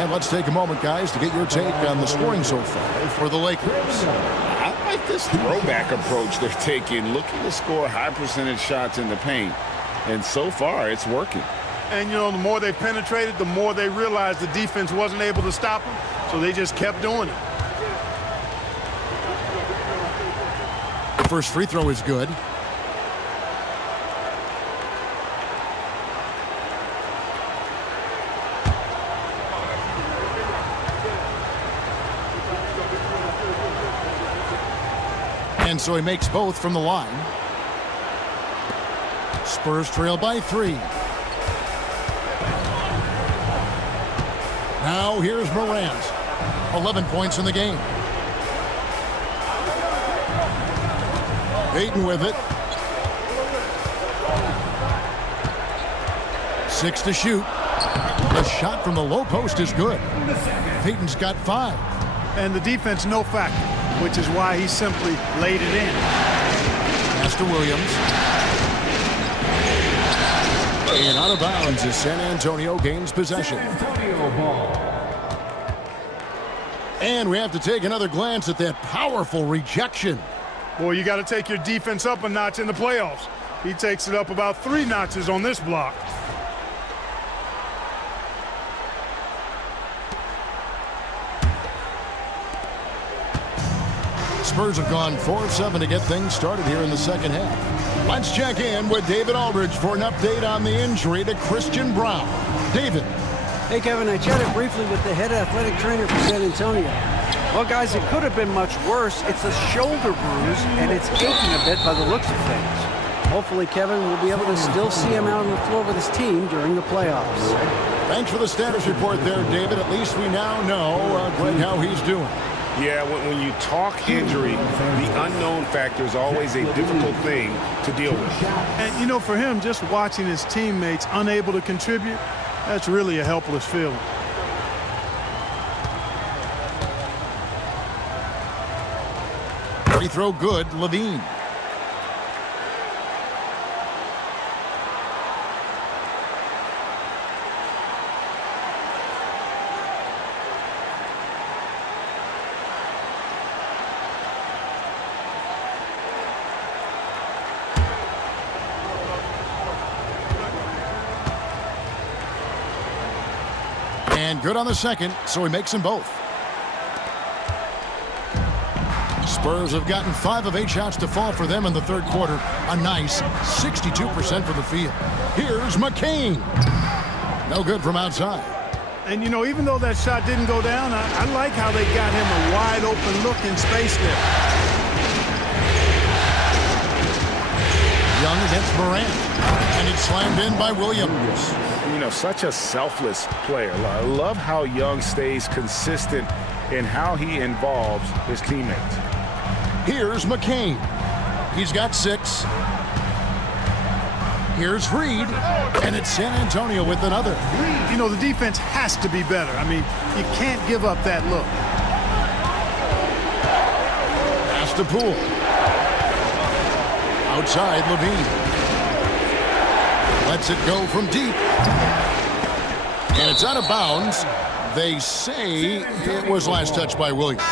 And let's take a moment, guys, to get your take on the scoring so far for the Lakers. I like this throwback approach they're taking, looking to score high percentage shots in the paint. And so far, it's working. And, you know, the more they penetrated, the more they realized the defense wasn't able to stop them, so they just kept doing it. The first free throw is good. And so he makes both from the line. Spurs trail by 3. Now here's Morant. 11 points in the game. Payton with it. 6 to shoot. The shot from the low post is good. Payton's got 5. And the defense no factor, which is why he simply laid it in. Pass to Williams. And out of bounds as San Antonio gains possession. And we have to take another glance at that powerful rejection. Boy, you got to take your defense up a notch in the playoffs. He takes it up about 3 notches on this block. Spurs have gone 4 of 7 to get things started here in the second half. Let's check in with David Aldridge for an update on the injury to Christian Brown. David. Hey, Kevin, I chatted briefly with the head athletic trainer for San Antonio. Well, guys, it could have been much worse. It's a shoulder bruise, and it's aching a bit by the looks of things. Hopefully, Kevin will be able to still see him out on the floor with his team during the playoffs. Thanks for the status report there, David. At least we now know how he's doing. Yeah, when you talk injury, the unknown factor is always a difficult thing to deal with. And, you know, for him, just watching his teammates unable to contribute, that's really a helpless feeling. Free throw good, Levine. And good on the second, so he makes them both. Spurs have gotten 5 of 8 shots to fall for them in the third quarter. A nice 62% for the field. Here's McCain. No good from outside. And, you know, even though that shot didn't go down, I like how they got him a wide open look in space there. Young against Morant. And it's slammed in by Williams. You know, such a selfless player. I love how Young stays consistent in how he involves his teammates. Here's McCain. He's got 6. Here's Reed, and it's San Antonio with another. You know, the defense has to be better. I mean, you can't give up that look. Pass to Poole. Outside, Levine. Lets it go from deep. And it's out of bounds. They say it was last touched by Williams.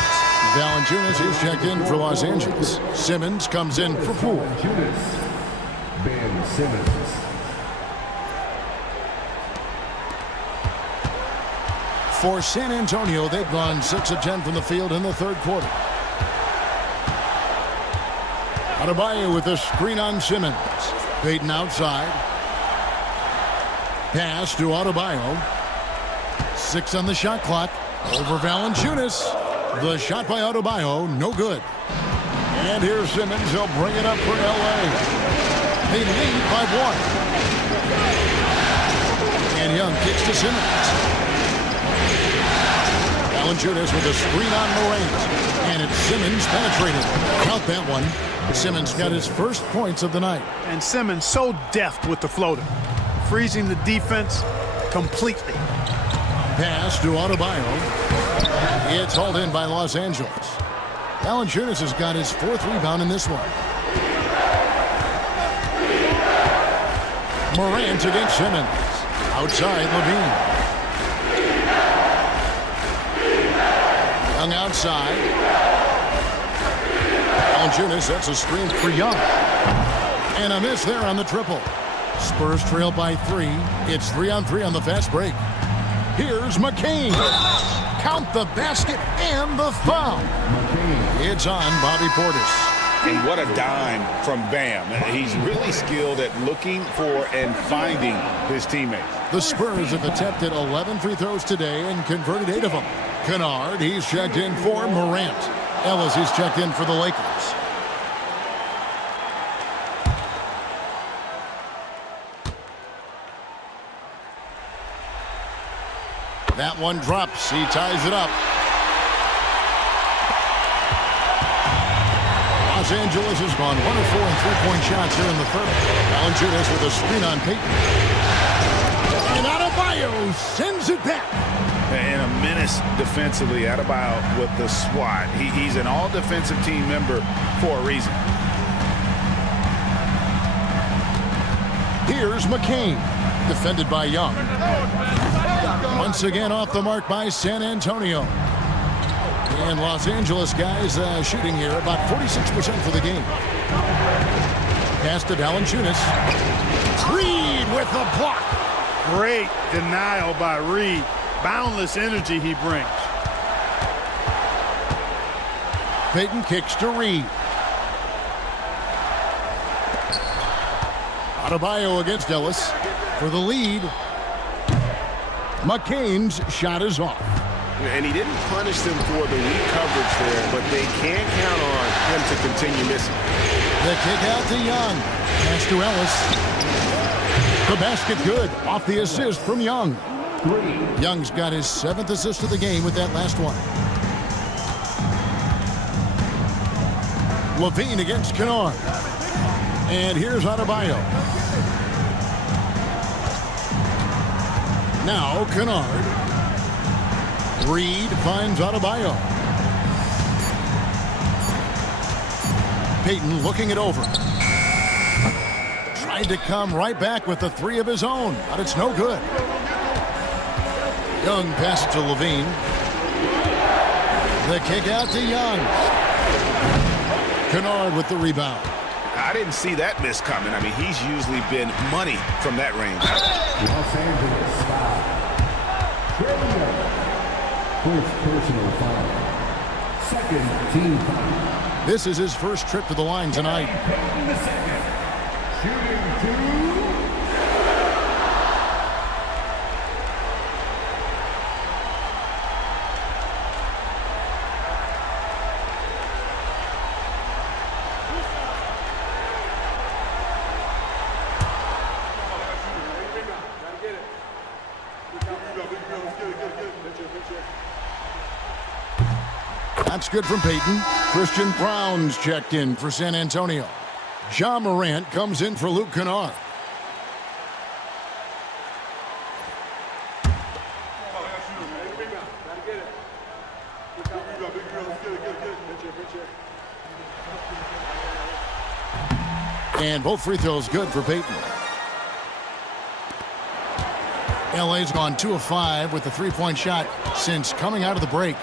Valanciunas is checked in for Los Angeles. Simmons comes in for Poole. Ben Simmons. For San Antonio, they've gone 6 of 10 from the field in the third quarter. Adebayo with a screen on Simmons. Payton outside. Pass to Adebayo. 6 on the shot clock. Over Valanciunas. The shot by Adebayo, no good. And here's Simmons. He'll bring it up for L.A. They lead by 1. And Young kicks to Simmons. Valanciunas with a screen on Morant. And it's Simmons penetrating. Count that one. Simmons got his first points of the night. And Simmons so deft with the floater. Freezing the defense completely. Pass to Adebayo. It's hauled in by Los Angeles. Valanciunas has got his 4th rebound in this one. Morant against Simmons. Outside, Levine. Young outside. Valanciunas sets a screen for Young. And a miss there on the triple. Spurs trail by 3. It's 3-on-3 on the fast break. Here's McCain. Count the basket and the foul. It's on Bobby Portis. And what a dime from Bam. He's really skilled at looking for and finding his teammates. The Spurs have attempted 11 free throws today and converted 8 of them. Kennard, he's checked in for Morant. Ellis, he's checked in for the Lakers. That one drops. He ties it up. Los Angeles has gone 1 of 4 in three-point shots here in the third. Valanciunas with a screen on Payton. And Adebayo sends it back. And a menace defensively. Adebayo with the swat. He's an all-defensive team member for a reason. Here's McCain. Defended by Young. Once again off the mark by San Antonio. And Los Angeles guys shooting here about 46% for the game. Pass to Valanciunas. Reed with the block. Great denial by Reed. Boundless energy he brings. Payton kicks to Reed. Adebayo against Ellis for the lead. McCain's shot is off. And he didn't punish them for the weak coverage there, but they can't count on him to continue missing. The kick out to Young. Pass to Ellis. The basket good. Off the assist from Young. Young's got his 7th assist of the game with that last one. Levine against Kennard. And here's Adebayo. Now Kennard. Reed finds Adebayo. Payton looking it over. Tried to come right back with the 3 of his own, but it's no good. Young passes to Levine. The kick out to Young. Kennard with the rebound. I didn't see that miss coming. I mean, he's usually been money from that range. Los Angeles foul. First personal foul. Second team foul. This is his first trip to the line tonight. That's good from Peyton. Christian Brown's checked in for San Antonio. Ja Morant comes in for Luke Kennard. And both free throws good for Peyton. LA's gone 2 of 5 with the three-point shot since coming out of the break.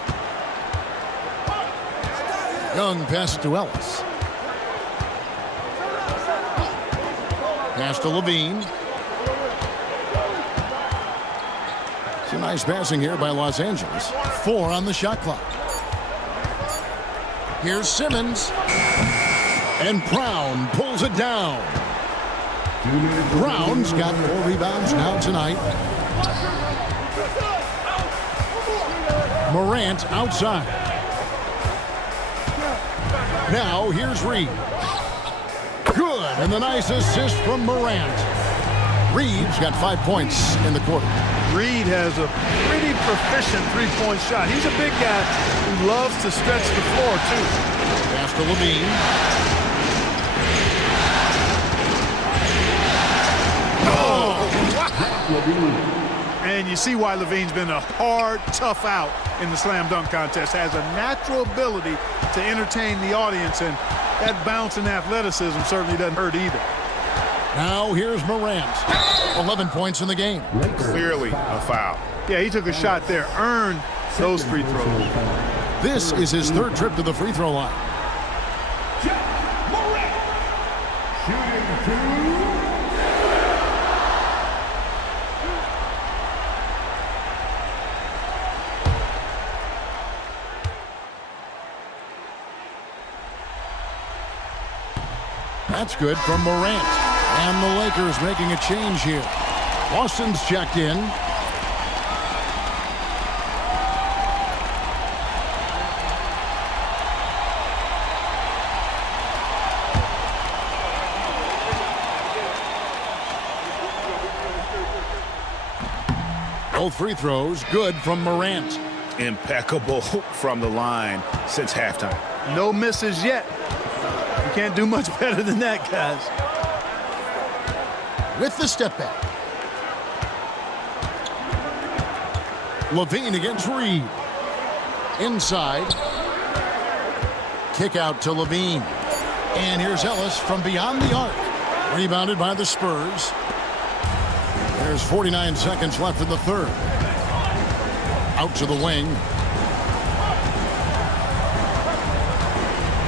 Young passes to Ellis. Pass to Levine. Some nice passing here by Los Angeles. 4 on the shot clock. Here's Simmons. And Brown pulls it down. Brown's got 4 rebounds now tonight. Morant outside. Now here's Reed. Good, and the nice assist from Morant. Reed's got 5 points in the quarter. Reed has a pretty proficient three-point shot. He's a big guy who loves to stretch the floor, too. Pass to Levine. And you see why Levine's been a hard, tough out in the slam dunk contest. Has a natural ability to entertain the audience, and that bounce and athleticism certainly doesn't hurt either. Now here's Morant. 11 points in the game. Clearly a foul. Yeah, he took a shot there, earned those free throws. This is his 3rd trip to the free throw line. That's good from Morant. And the Lakers making a change here. Boston's checked in. Both free throws good from Morant. Impeccable from the line since halftime. No misses yet. You can't do much better than that, guys. With the step back. Levine against Reed. Inside. Kick out to Levine. And here's Ellis from beyond the arc. Rebounded by the Spurs. There's 49 seconds left in the 3rd. Out to the wing.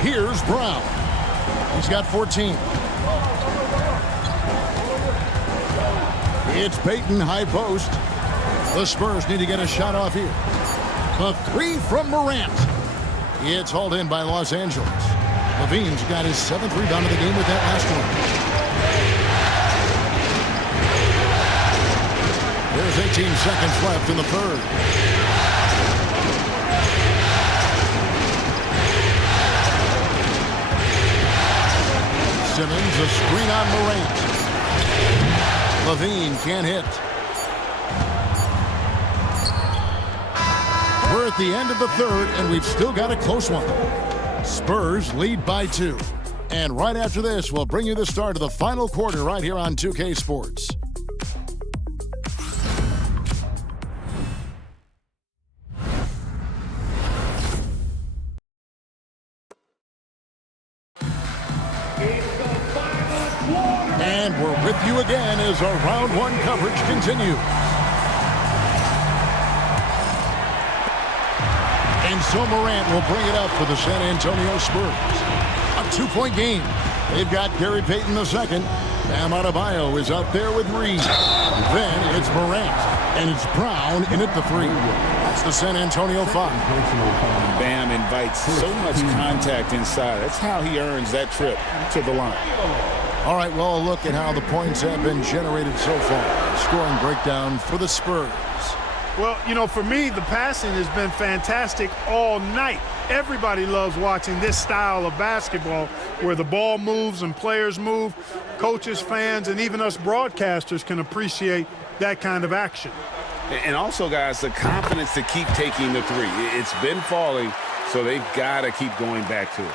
Here's Brown. He's got 14. It's Peyton, high post. The Spurs need to get a shot off here. A 3 from Morant. It's hauled in by Los Angeles. Levine's got his 7th rebound of the game with that last one. There's 18 seconds left in the 3rd. Simmons, a screen on Morant. Levine can't hit. We're at the end of the 3rd, and we've still got a close one. Spurs lead by 2. And right after this, we'll bring you the start of the final quarter right here on 2K Sports. And we're with you again as our round 1 coverage continues. And so Morant will bring it up for the San Antonio Spurs. A 2-point game. They've got Gary Payton II. Bam Adebayo is out there with Reed. Then it's Morant. And it's Brown in at the 3. It's the San Antonio 5. Bam invites so much contact inside. That's how he earns that trip to the line. All right, well, a look at how the points have been generated so far. Scoring breakdown for the Spurs. Well, you know, for me, the passing has been fantastic all night. Everybody loves watching this style of basketball where the ball moves and players move. Coaches, fans, and even us broadcasters can appreciate that kind of action. And also, guys, the confidence to keep taking the three. It's been falling, so they've got to keep going back to it.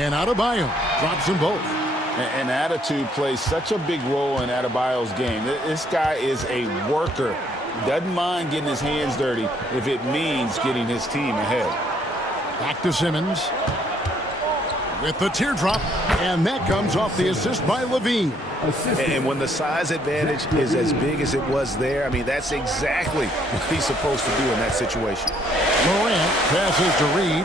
And Adebayo drops them both. And attitude plays such a big role in Adebayo's game. This guy is a worker. Doesn't mind getting his hands dirty if it means getting his team ahead. Back to Simmons with the teardrop, and that comes off the assist by Levine. And when the size advantage is as big as it was there, I mean, that's exactly what he's supposed to do in that situation. Morant passes to Reed.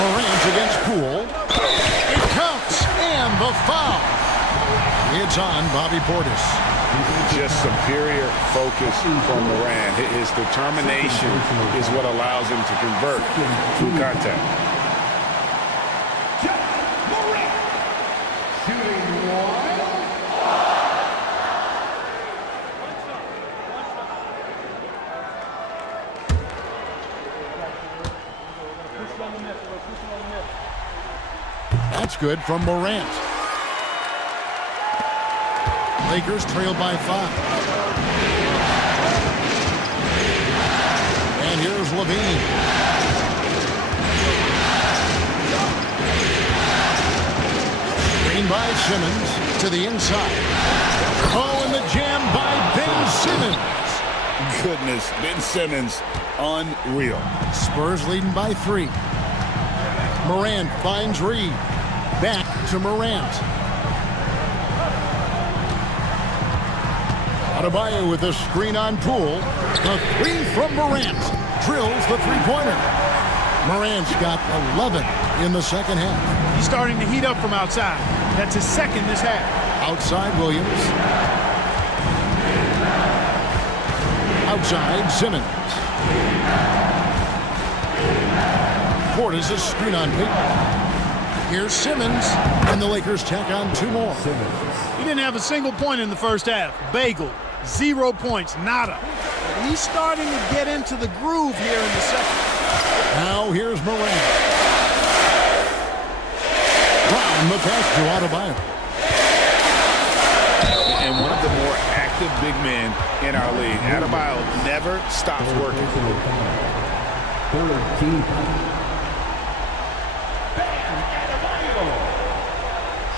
Morant against Poole. It counts, and the foul. It's on Bobby Portis. Just superior focus from Morant. His determination is what allows him to convert through contact. That's good from Morant. Lakers trail by 5. And here's Levine. Screen by Simmons to the inside. Oh, and the jam by Ben Simmons. Goodness, Ben Simmons, unreal. Spurs leading by 3. Morant finds Reed. Back to Morant. Adebayo with a screen on Poole. The 3 from Morant. Drills the three-pointer. Morant's got 11 in the second half. He's starting to heat up from outside. That's his second this half. Outside Williams. Outside Simmons. Portis' screen on Payton. Here's Simmons, and the Lakers tack on 2 more. He didn't have a single point in the first half. Bagel, 0 points, nada. But he's starting to get into the groove here in the second. Now here's Morant. Brown the pass to Adebayo. And one of the more active big men in our league. Adebayo never stops working. 13.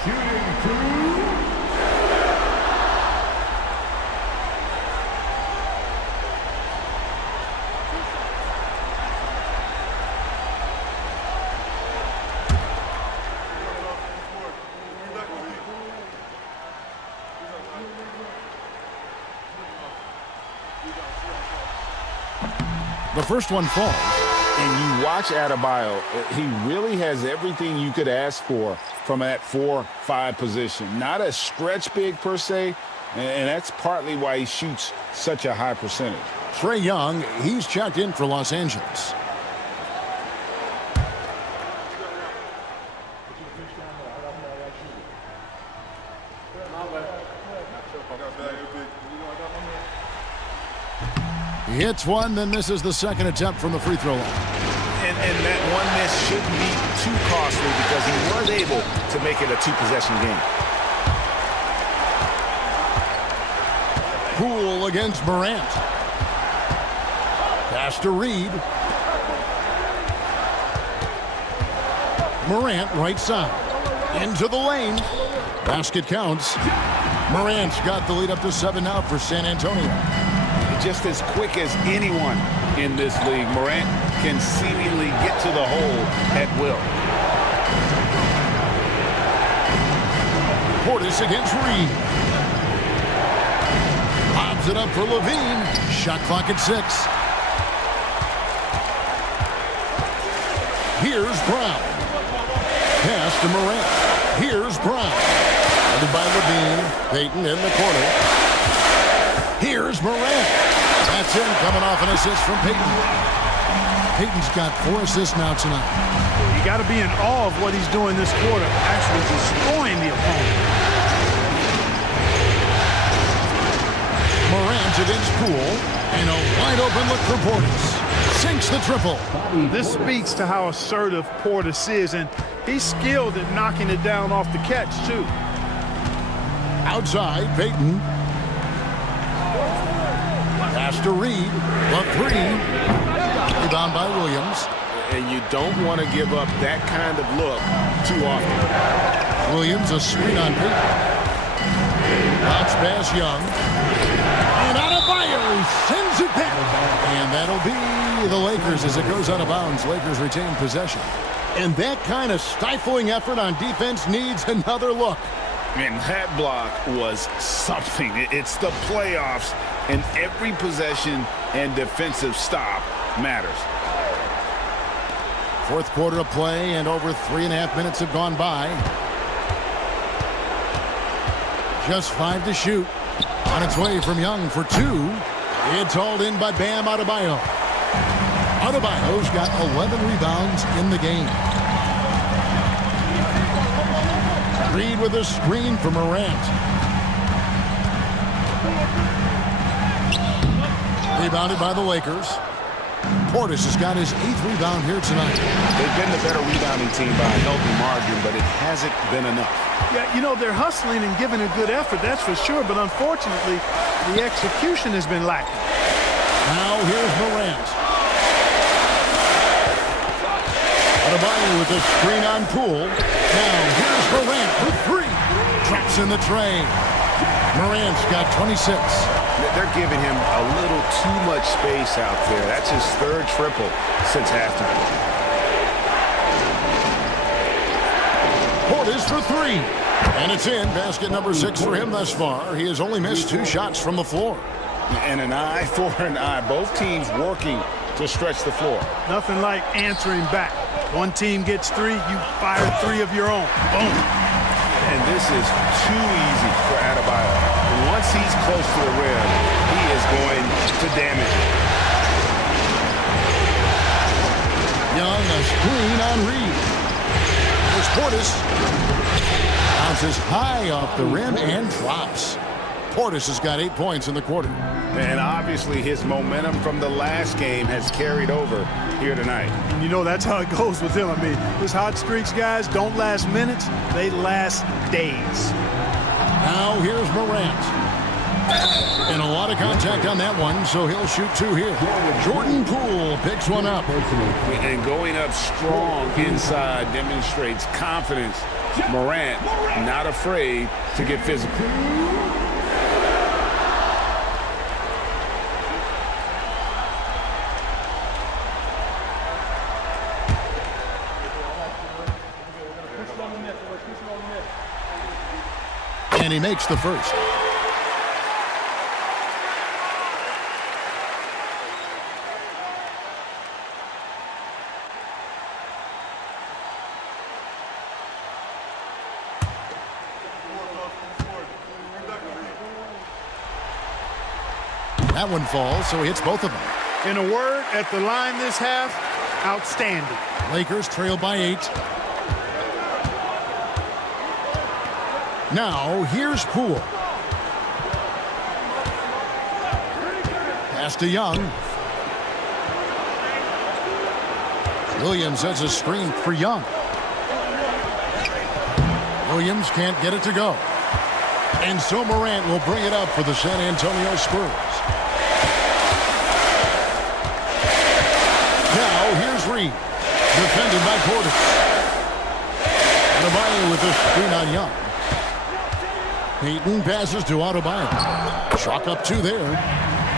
Shooting 2. The first one falls. And you watch Adebayo, he really has everything you could ask for from that 4-5 position. Not a stretch big per se, and that's partly why he shoots such a high percentage. Trae Young, he's checked in for Los Angeles. He hits one, then misses the second attempt from the free throw line. And that one miss shouldn't be too costly because he was able to make it a 2-possession game. Poole against Morant. Pass to Reed. Morant right side. Into the lane. Basket counts. Morant's got the lead up to 7 now for San Antonio. Just as quick as anyone in this league, Morant can seemingly get to the hole at will. Portis against Reed. Lobs it up for Levine. Shot clock at 6. Here's Brown. Pass to Morant. Here's Brown. Headed by Levine. Payton in the corner. Here's Morant. That's in, coming off an assist from Payton. Payton's got 4 assists now tonight. You got to be in awe of what he's doing this quarter, actually destroying the opponent. Morant against Poole, and a wide open look for Portis. Sinks the triple. This speaks to how assertive Portis is, and he's skilled at knocking it down off the catch, too. Outside, Payton. Pass to Reed. The 3. Rebound by Williams. And you don't want to give up that kind of look too often. Williams, a screen on Payton. Bounce pass Young. And Adebayo sends it back. And that'll be the Lakers as it goes out of bounds. Lakers retain possession. And that kind of stifling effort on defense needs another look. And that block was something. It's the playoffs, and every possession and defensive stop matters. Fourth quarter of play, and over 3.5 minutes have gone by. Just 5 to shoot. On its way from Young for 2. It's hauled in by Bam Adebayo. Adebayo's got 11 rebounds in the game. Reed with a screen for Morant. Rebounded by the Lakers. Portis has got his 8th rebound here tonight. They've been the better rebounding team by a healthy margin, but it hasn't been enough. Yeah, you know, they're hustling and giving a good effort, that's for sure, but unfortunately, the execution has been lacking. Now here's Morant. Adebayo with a screen on Poole. Now here's Morant for 3. Traps in the tray. Morant's got 26. They're giving him a little too much space out there. That's his 3rd triple since halftime. Portis for 3. And it's in. Basket number 6 for him thus far. He has only missed 2 shots from the floor. And an eye for an eye. Both teams working to stretch the floor. Nothing like answering back. One team gets 3, you fire 3 of your own. Boom. And this is too easy for Adebayo. Once he's close to the rim, he is going to damage it. Young, a screen on Reed. There's Portis. Bounces high off the rim and drops. Portis has got 8 points in the quarter. And obviously his momentum from the last game has carried over here tonight. And you know that's how it goes with him. I mean, his hot streaks, guys, don't last minutes. They last days. Now here's Morant. And a lot of contact on that one, so he'll shoot 2 here. Jordan Poole picks one up. And going up strong inside demonstrates confidence. Morant not afraid to get physical. And he makes the first. That one falls, so he hits both of them. In a word, at the line this half, outstanding. Lakers trail by 8. Now, here's Poole. Pass to Young. Williams has a screen for Young. Williams can't get it to go. And so Morant will bring it up for the San Antonio Spurs. Now, here's Reed. Defended by Portis. Adebayo with a screen on Young. Payton passes to Adebayo. Chalk up 2 there.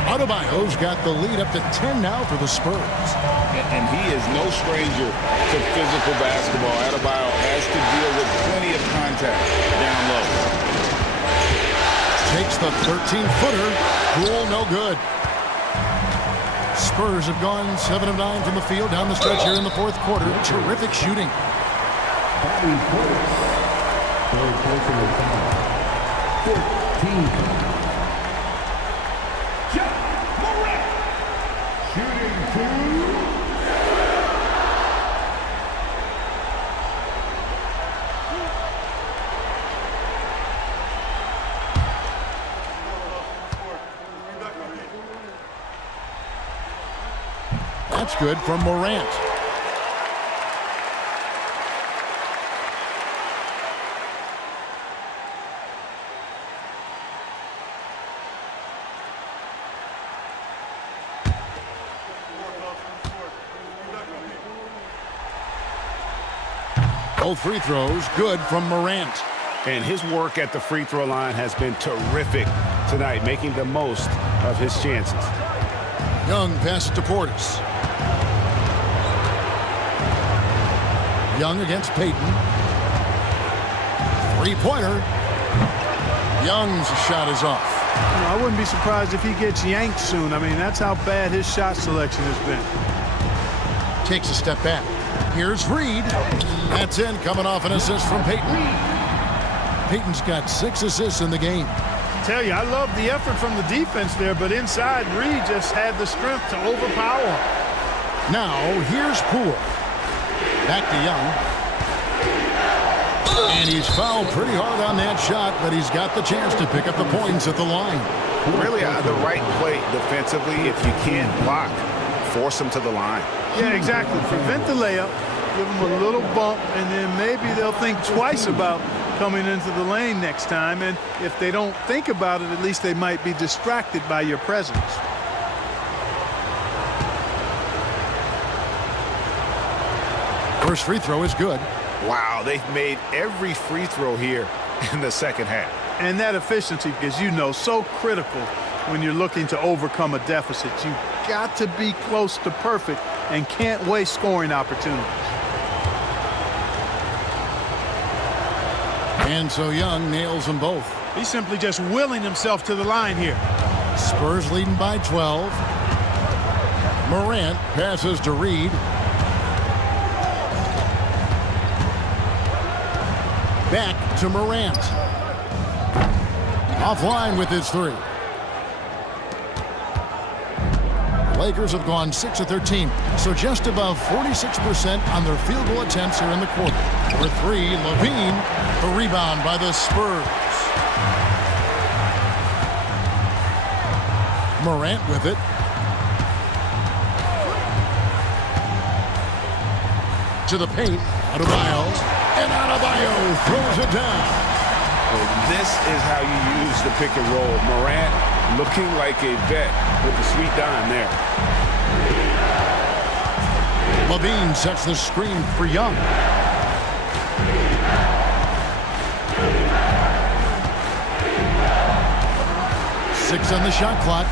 Adebayo's got the lead up to 10 now for the Spurs. And he is no stranger to physical basketball. Adebayo has to deal with plenty of contact down low. Takes the 13-footer. Cool, no good. Spurs have gone 7 of 9 from the field down the stretch here in the fourth quarter. Terrific shooting. Bobby Portis. Third personal foul. 14. John Morant. Shooting 2. That's good from Morant. Both free throws good from Morant. And his work at the free throw line has been terrific tonight, making the most of his chances. Young passes to Portis. Young against Payton. Three-pointer. Young's shot is off. I wouldn't be surprised if he gets yanked soon. I mean, that's how bad his shot selection has been. Takes a step back. Here's Reed. That's in, coming off an assist from Payton. Payton's got 6 assists in the game. Tell you, I love the effort from the defense there, but inside, Reed just had the strength to overpower him. Now, here's Poole. Back to Young. And he's fouled pretty hard on that shot, but he's got the chance to pick up the points at the line. Really the right play defensively. If you can't block, force him to the line. Yeah, exactly. Prevent the layup, give them a little bump, and then maybe they'll think twice about coming into the lane next time. And if they don't think about it, at least they might be distracted by your presence. First free throw is good. Wow, they've made every free throw here in the second half. And that efficiency, as you know, so critical when you're looking to overcome a deficit. You've got to be close to perfect and can't waste scoring opportunities. And so Young nails them both. He's simply just willing himself to the line here. Spurs leading by 12. Morant passes to Reed. Back to Morant. Offline with his 3. Lakers have gone 6 of 13, so just above 46% on their field goal attempts here in the quarter. For 3, Levine, the rebound by the Spurs. Morant with it. To the paint, Adebayo. And Adebayo throws it down. This is how you use the pick and roll. Morant looking like a vet with the sweet dime there. Levine sets the screen for Young. Six on the shot clock.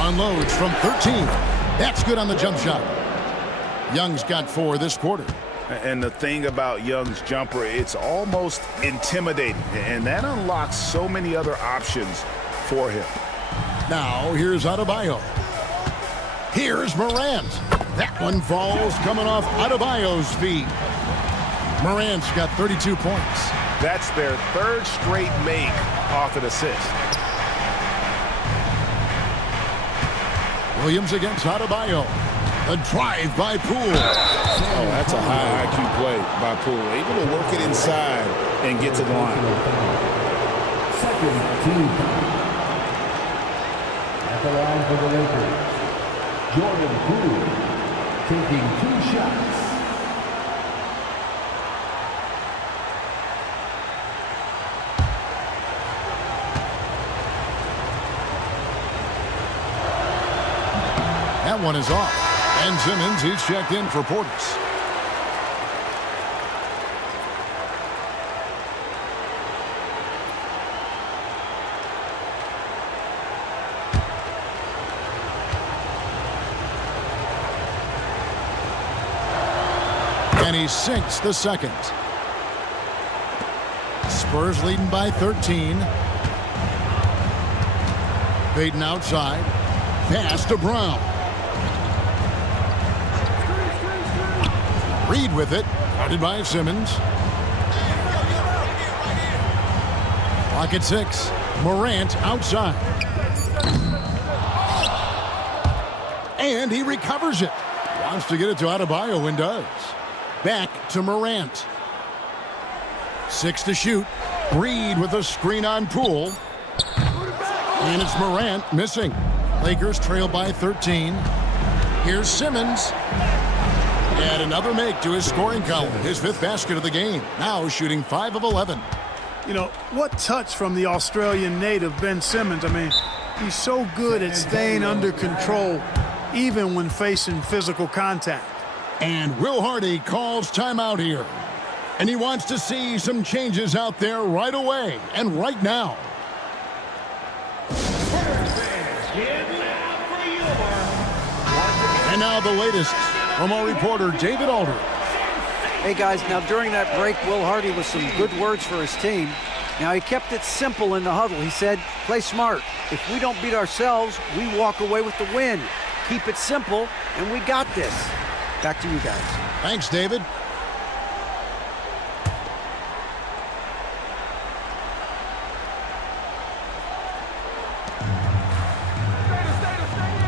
Unloads from 13. That's good on the jump shot. Young's got 4 this quarter. And the thing about Young's jumper, it's almost intimidating. And that unlocks so many other options for him. Now, here's Adebayo. Here's Morant. That one falls coming off Adebayo's feet. Morant's got 32 points. That's their 3rd straight make off an assist. Williams against Adebayo. A drive by Poole. Oh, that's a high IQ play by Poole. Able to work it inside and get to the line. Second team foul. At the line for the Lakers, Jordan Poole taking 2 shots. That one is off. And Simmons, he's checked in for Portis. And he sinks the second. Spurs leading by 13. Payton outside. Pass to Brown. Reed with it. Guarded by Simmons. Clock at 6. Morant outside. And he recovers it. Wants to get it to Adebayo and does. Back to Morant. 6 to shoot. Reed with a screen on Poole. And it's Morant missing. Lakers trail by 13. Here's Simmons. And another make to his scoring column. His 5th basket of the game. Now shooting 5 of 11. You know, what touch from the Australian native, Ben Simmons. I mean, he's so good at staying under control, even when facing physical contact. And Will Hardy calls timeout here. And he wants to see some changes out there right away and right now. And now the latest from our reporter, David Aldridge. Hey guys, now during that break, Will Hardy with some good words for his team. Now he kept it simple in the huddle. He said, play smart. If we don't beat ourselves, we walk away with the win. Keep it simple, and we got this. Back to you guys. Thanks, David.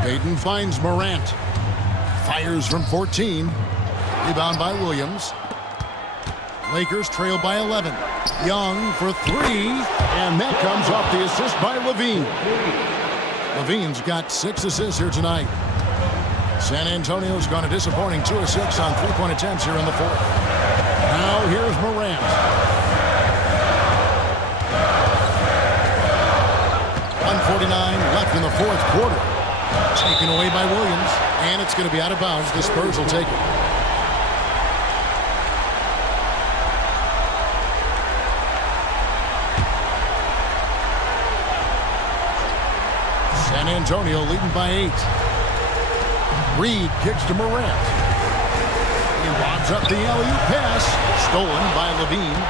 Payton finds Morant. Fires from 14. Rebound by Williams. Lakers trail by 11. Young for 3. And that comes off the assist by Levine. Levine's got 6 assists here tonight. San Antonio's gone a disappointing 2 of 6 on 3-point attempts here in the 4th. Now here's Morant. 1:49 left in the 4th quarter. Taken away by Williams, and it's going to be out of bounds. The Spurs will take it. San Antonio leading by 8. Reed kicks to Morant. He lobs up the alley-oop pass, stolen by Levine.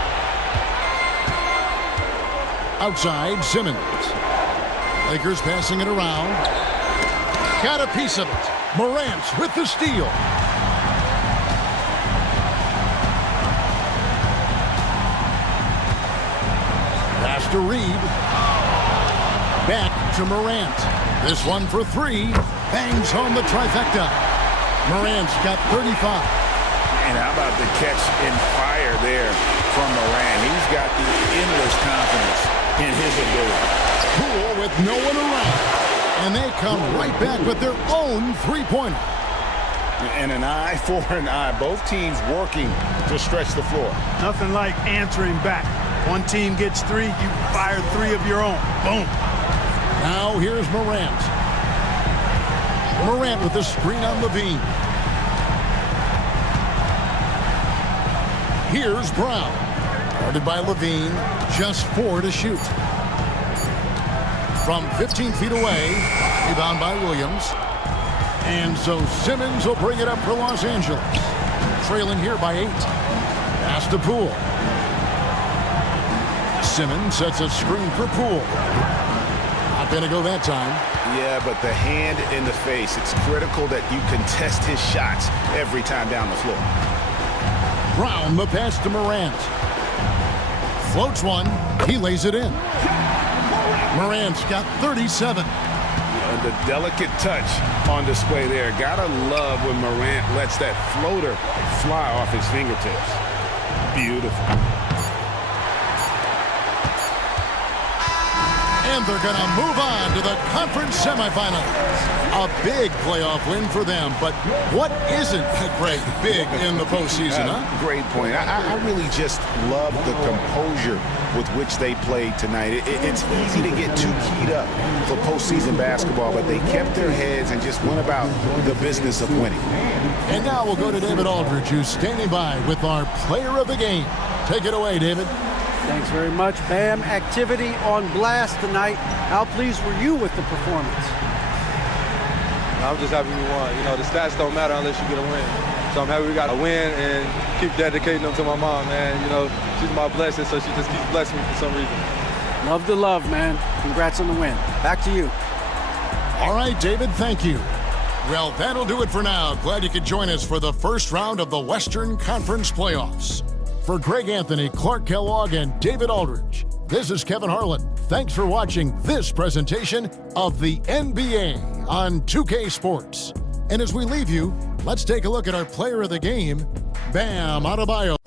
Outside, Simmons. Lakers passing it around. Got a piece of it. Morant with the steal. Pass to Reed. Back to Morant. This one for 3. Bangs home the trifecta. Morant's got 35. And how about the catch and fire there from Morant? He's got the endless confidence in his ability. Poole with no one around. And they come right back with their own 3-pointer. And an eye for an eye. Both teams working to stretch the floor. Nothing like answering back. One team gets 3, you fire 3 of your own. Boom. Now here's Morant. Morant with the screen on Levine. Here's Brown. Guarded by Levine. Just 4 to shoot. From 15 feet away. Rebound by Williams. And so Simmons will bring it up for Los Angeles. Trailing here by 8. Pass to Poole. Simmons sets a screen for Poole. Not going to go that time. Yeah, but the hand in the face. It's critical that you contest his shots every time down the floor. Brown, the pass to Morant. Floats one. He lays it in. Morant's got 37. And the delicate touch on display there. Gotta love when Morant lets that floater fly off his fingertips. Beautiful. And they're going to move on to the conference semifinals. A big playoff win for them. But what isn't, Greg, big in the postseason, huh? Great point. I really just love the composure with which they played tonight. It's easy to get too keyed up for postseason basketball, but they kept their heads and just went about the business of winning. And now we'll go to David Aldridge, who's standing by with our player of the game. Take it away, David. Thanks very much, Bam. Activity on blast tonight. How pleased were you with the performance? I'm just happy we won. You know, the stats don't matter unless you get a win. So I'm happy we got a win and keep dedicating them to my mom, man. You know, she's my blessing, so she just keeps blessing me for some reason. Love the love, man. Congrats on the win. Back to you. All right, David, thank you. Well, that'll do it for now. Glad you could join us for the first round of the Western Conference Playoffs. For Greg Anthony, Clark Kellogg, and David Aldridge, this is Kevin Harlan. Thanks for watching this presentation of the NBA on 2K Sports. And as we leave you, let's take a look at our player of the game, Bam Adebayo.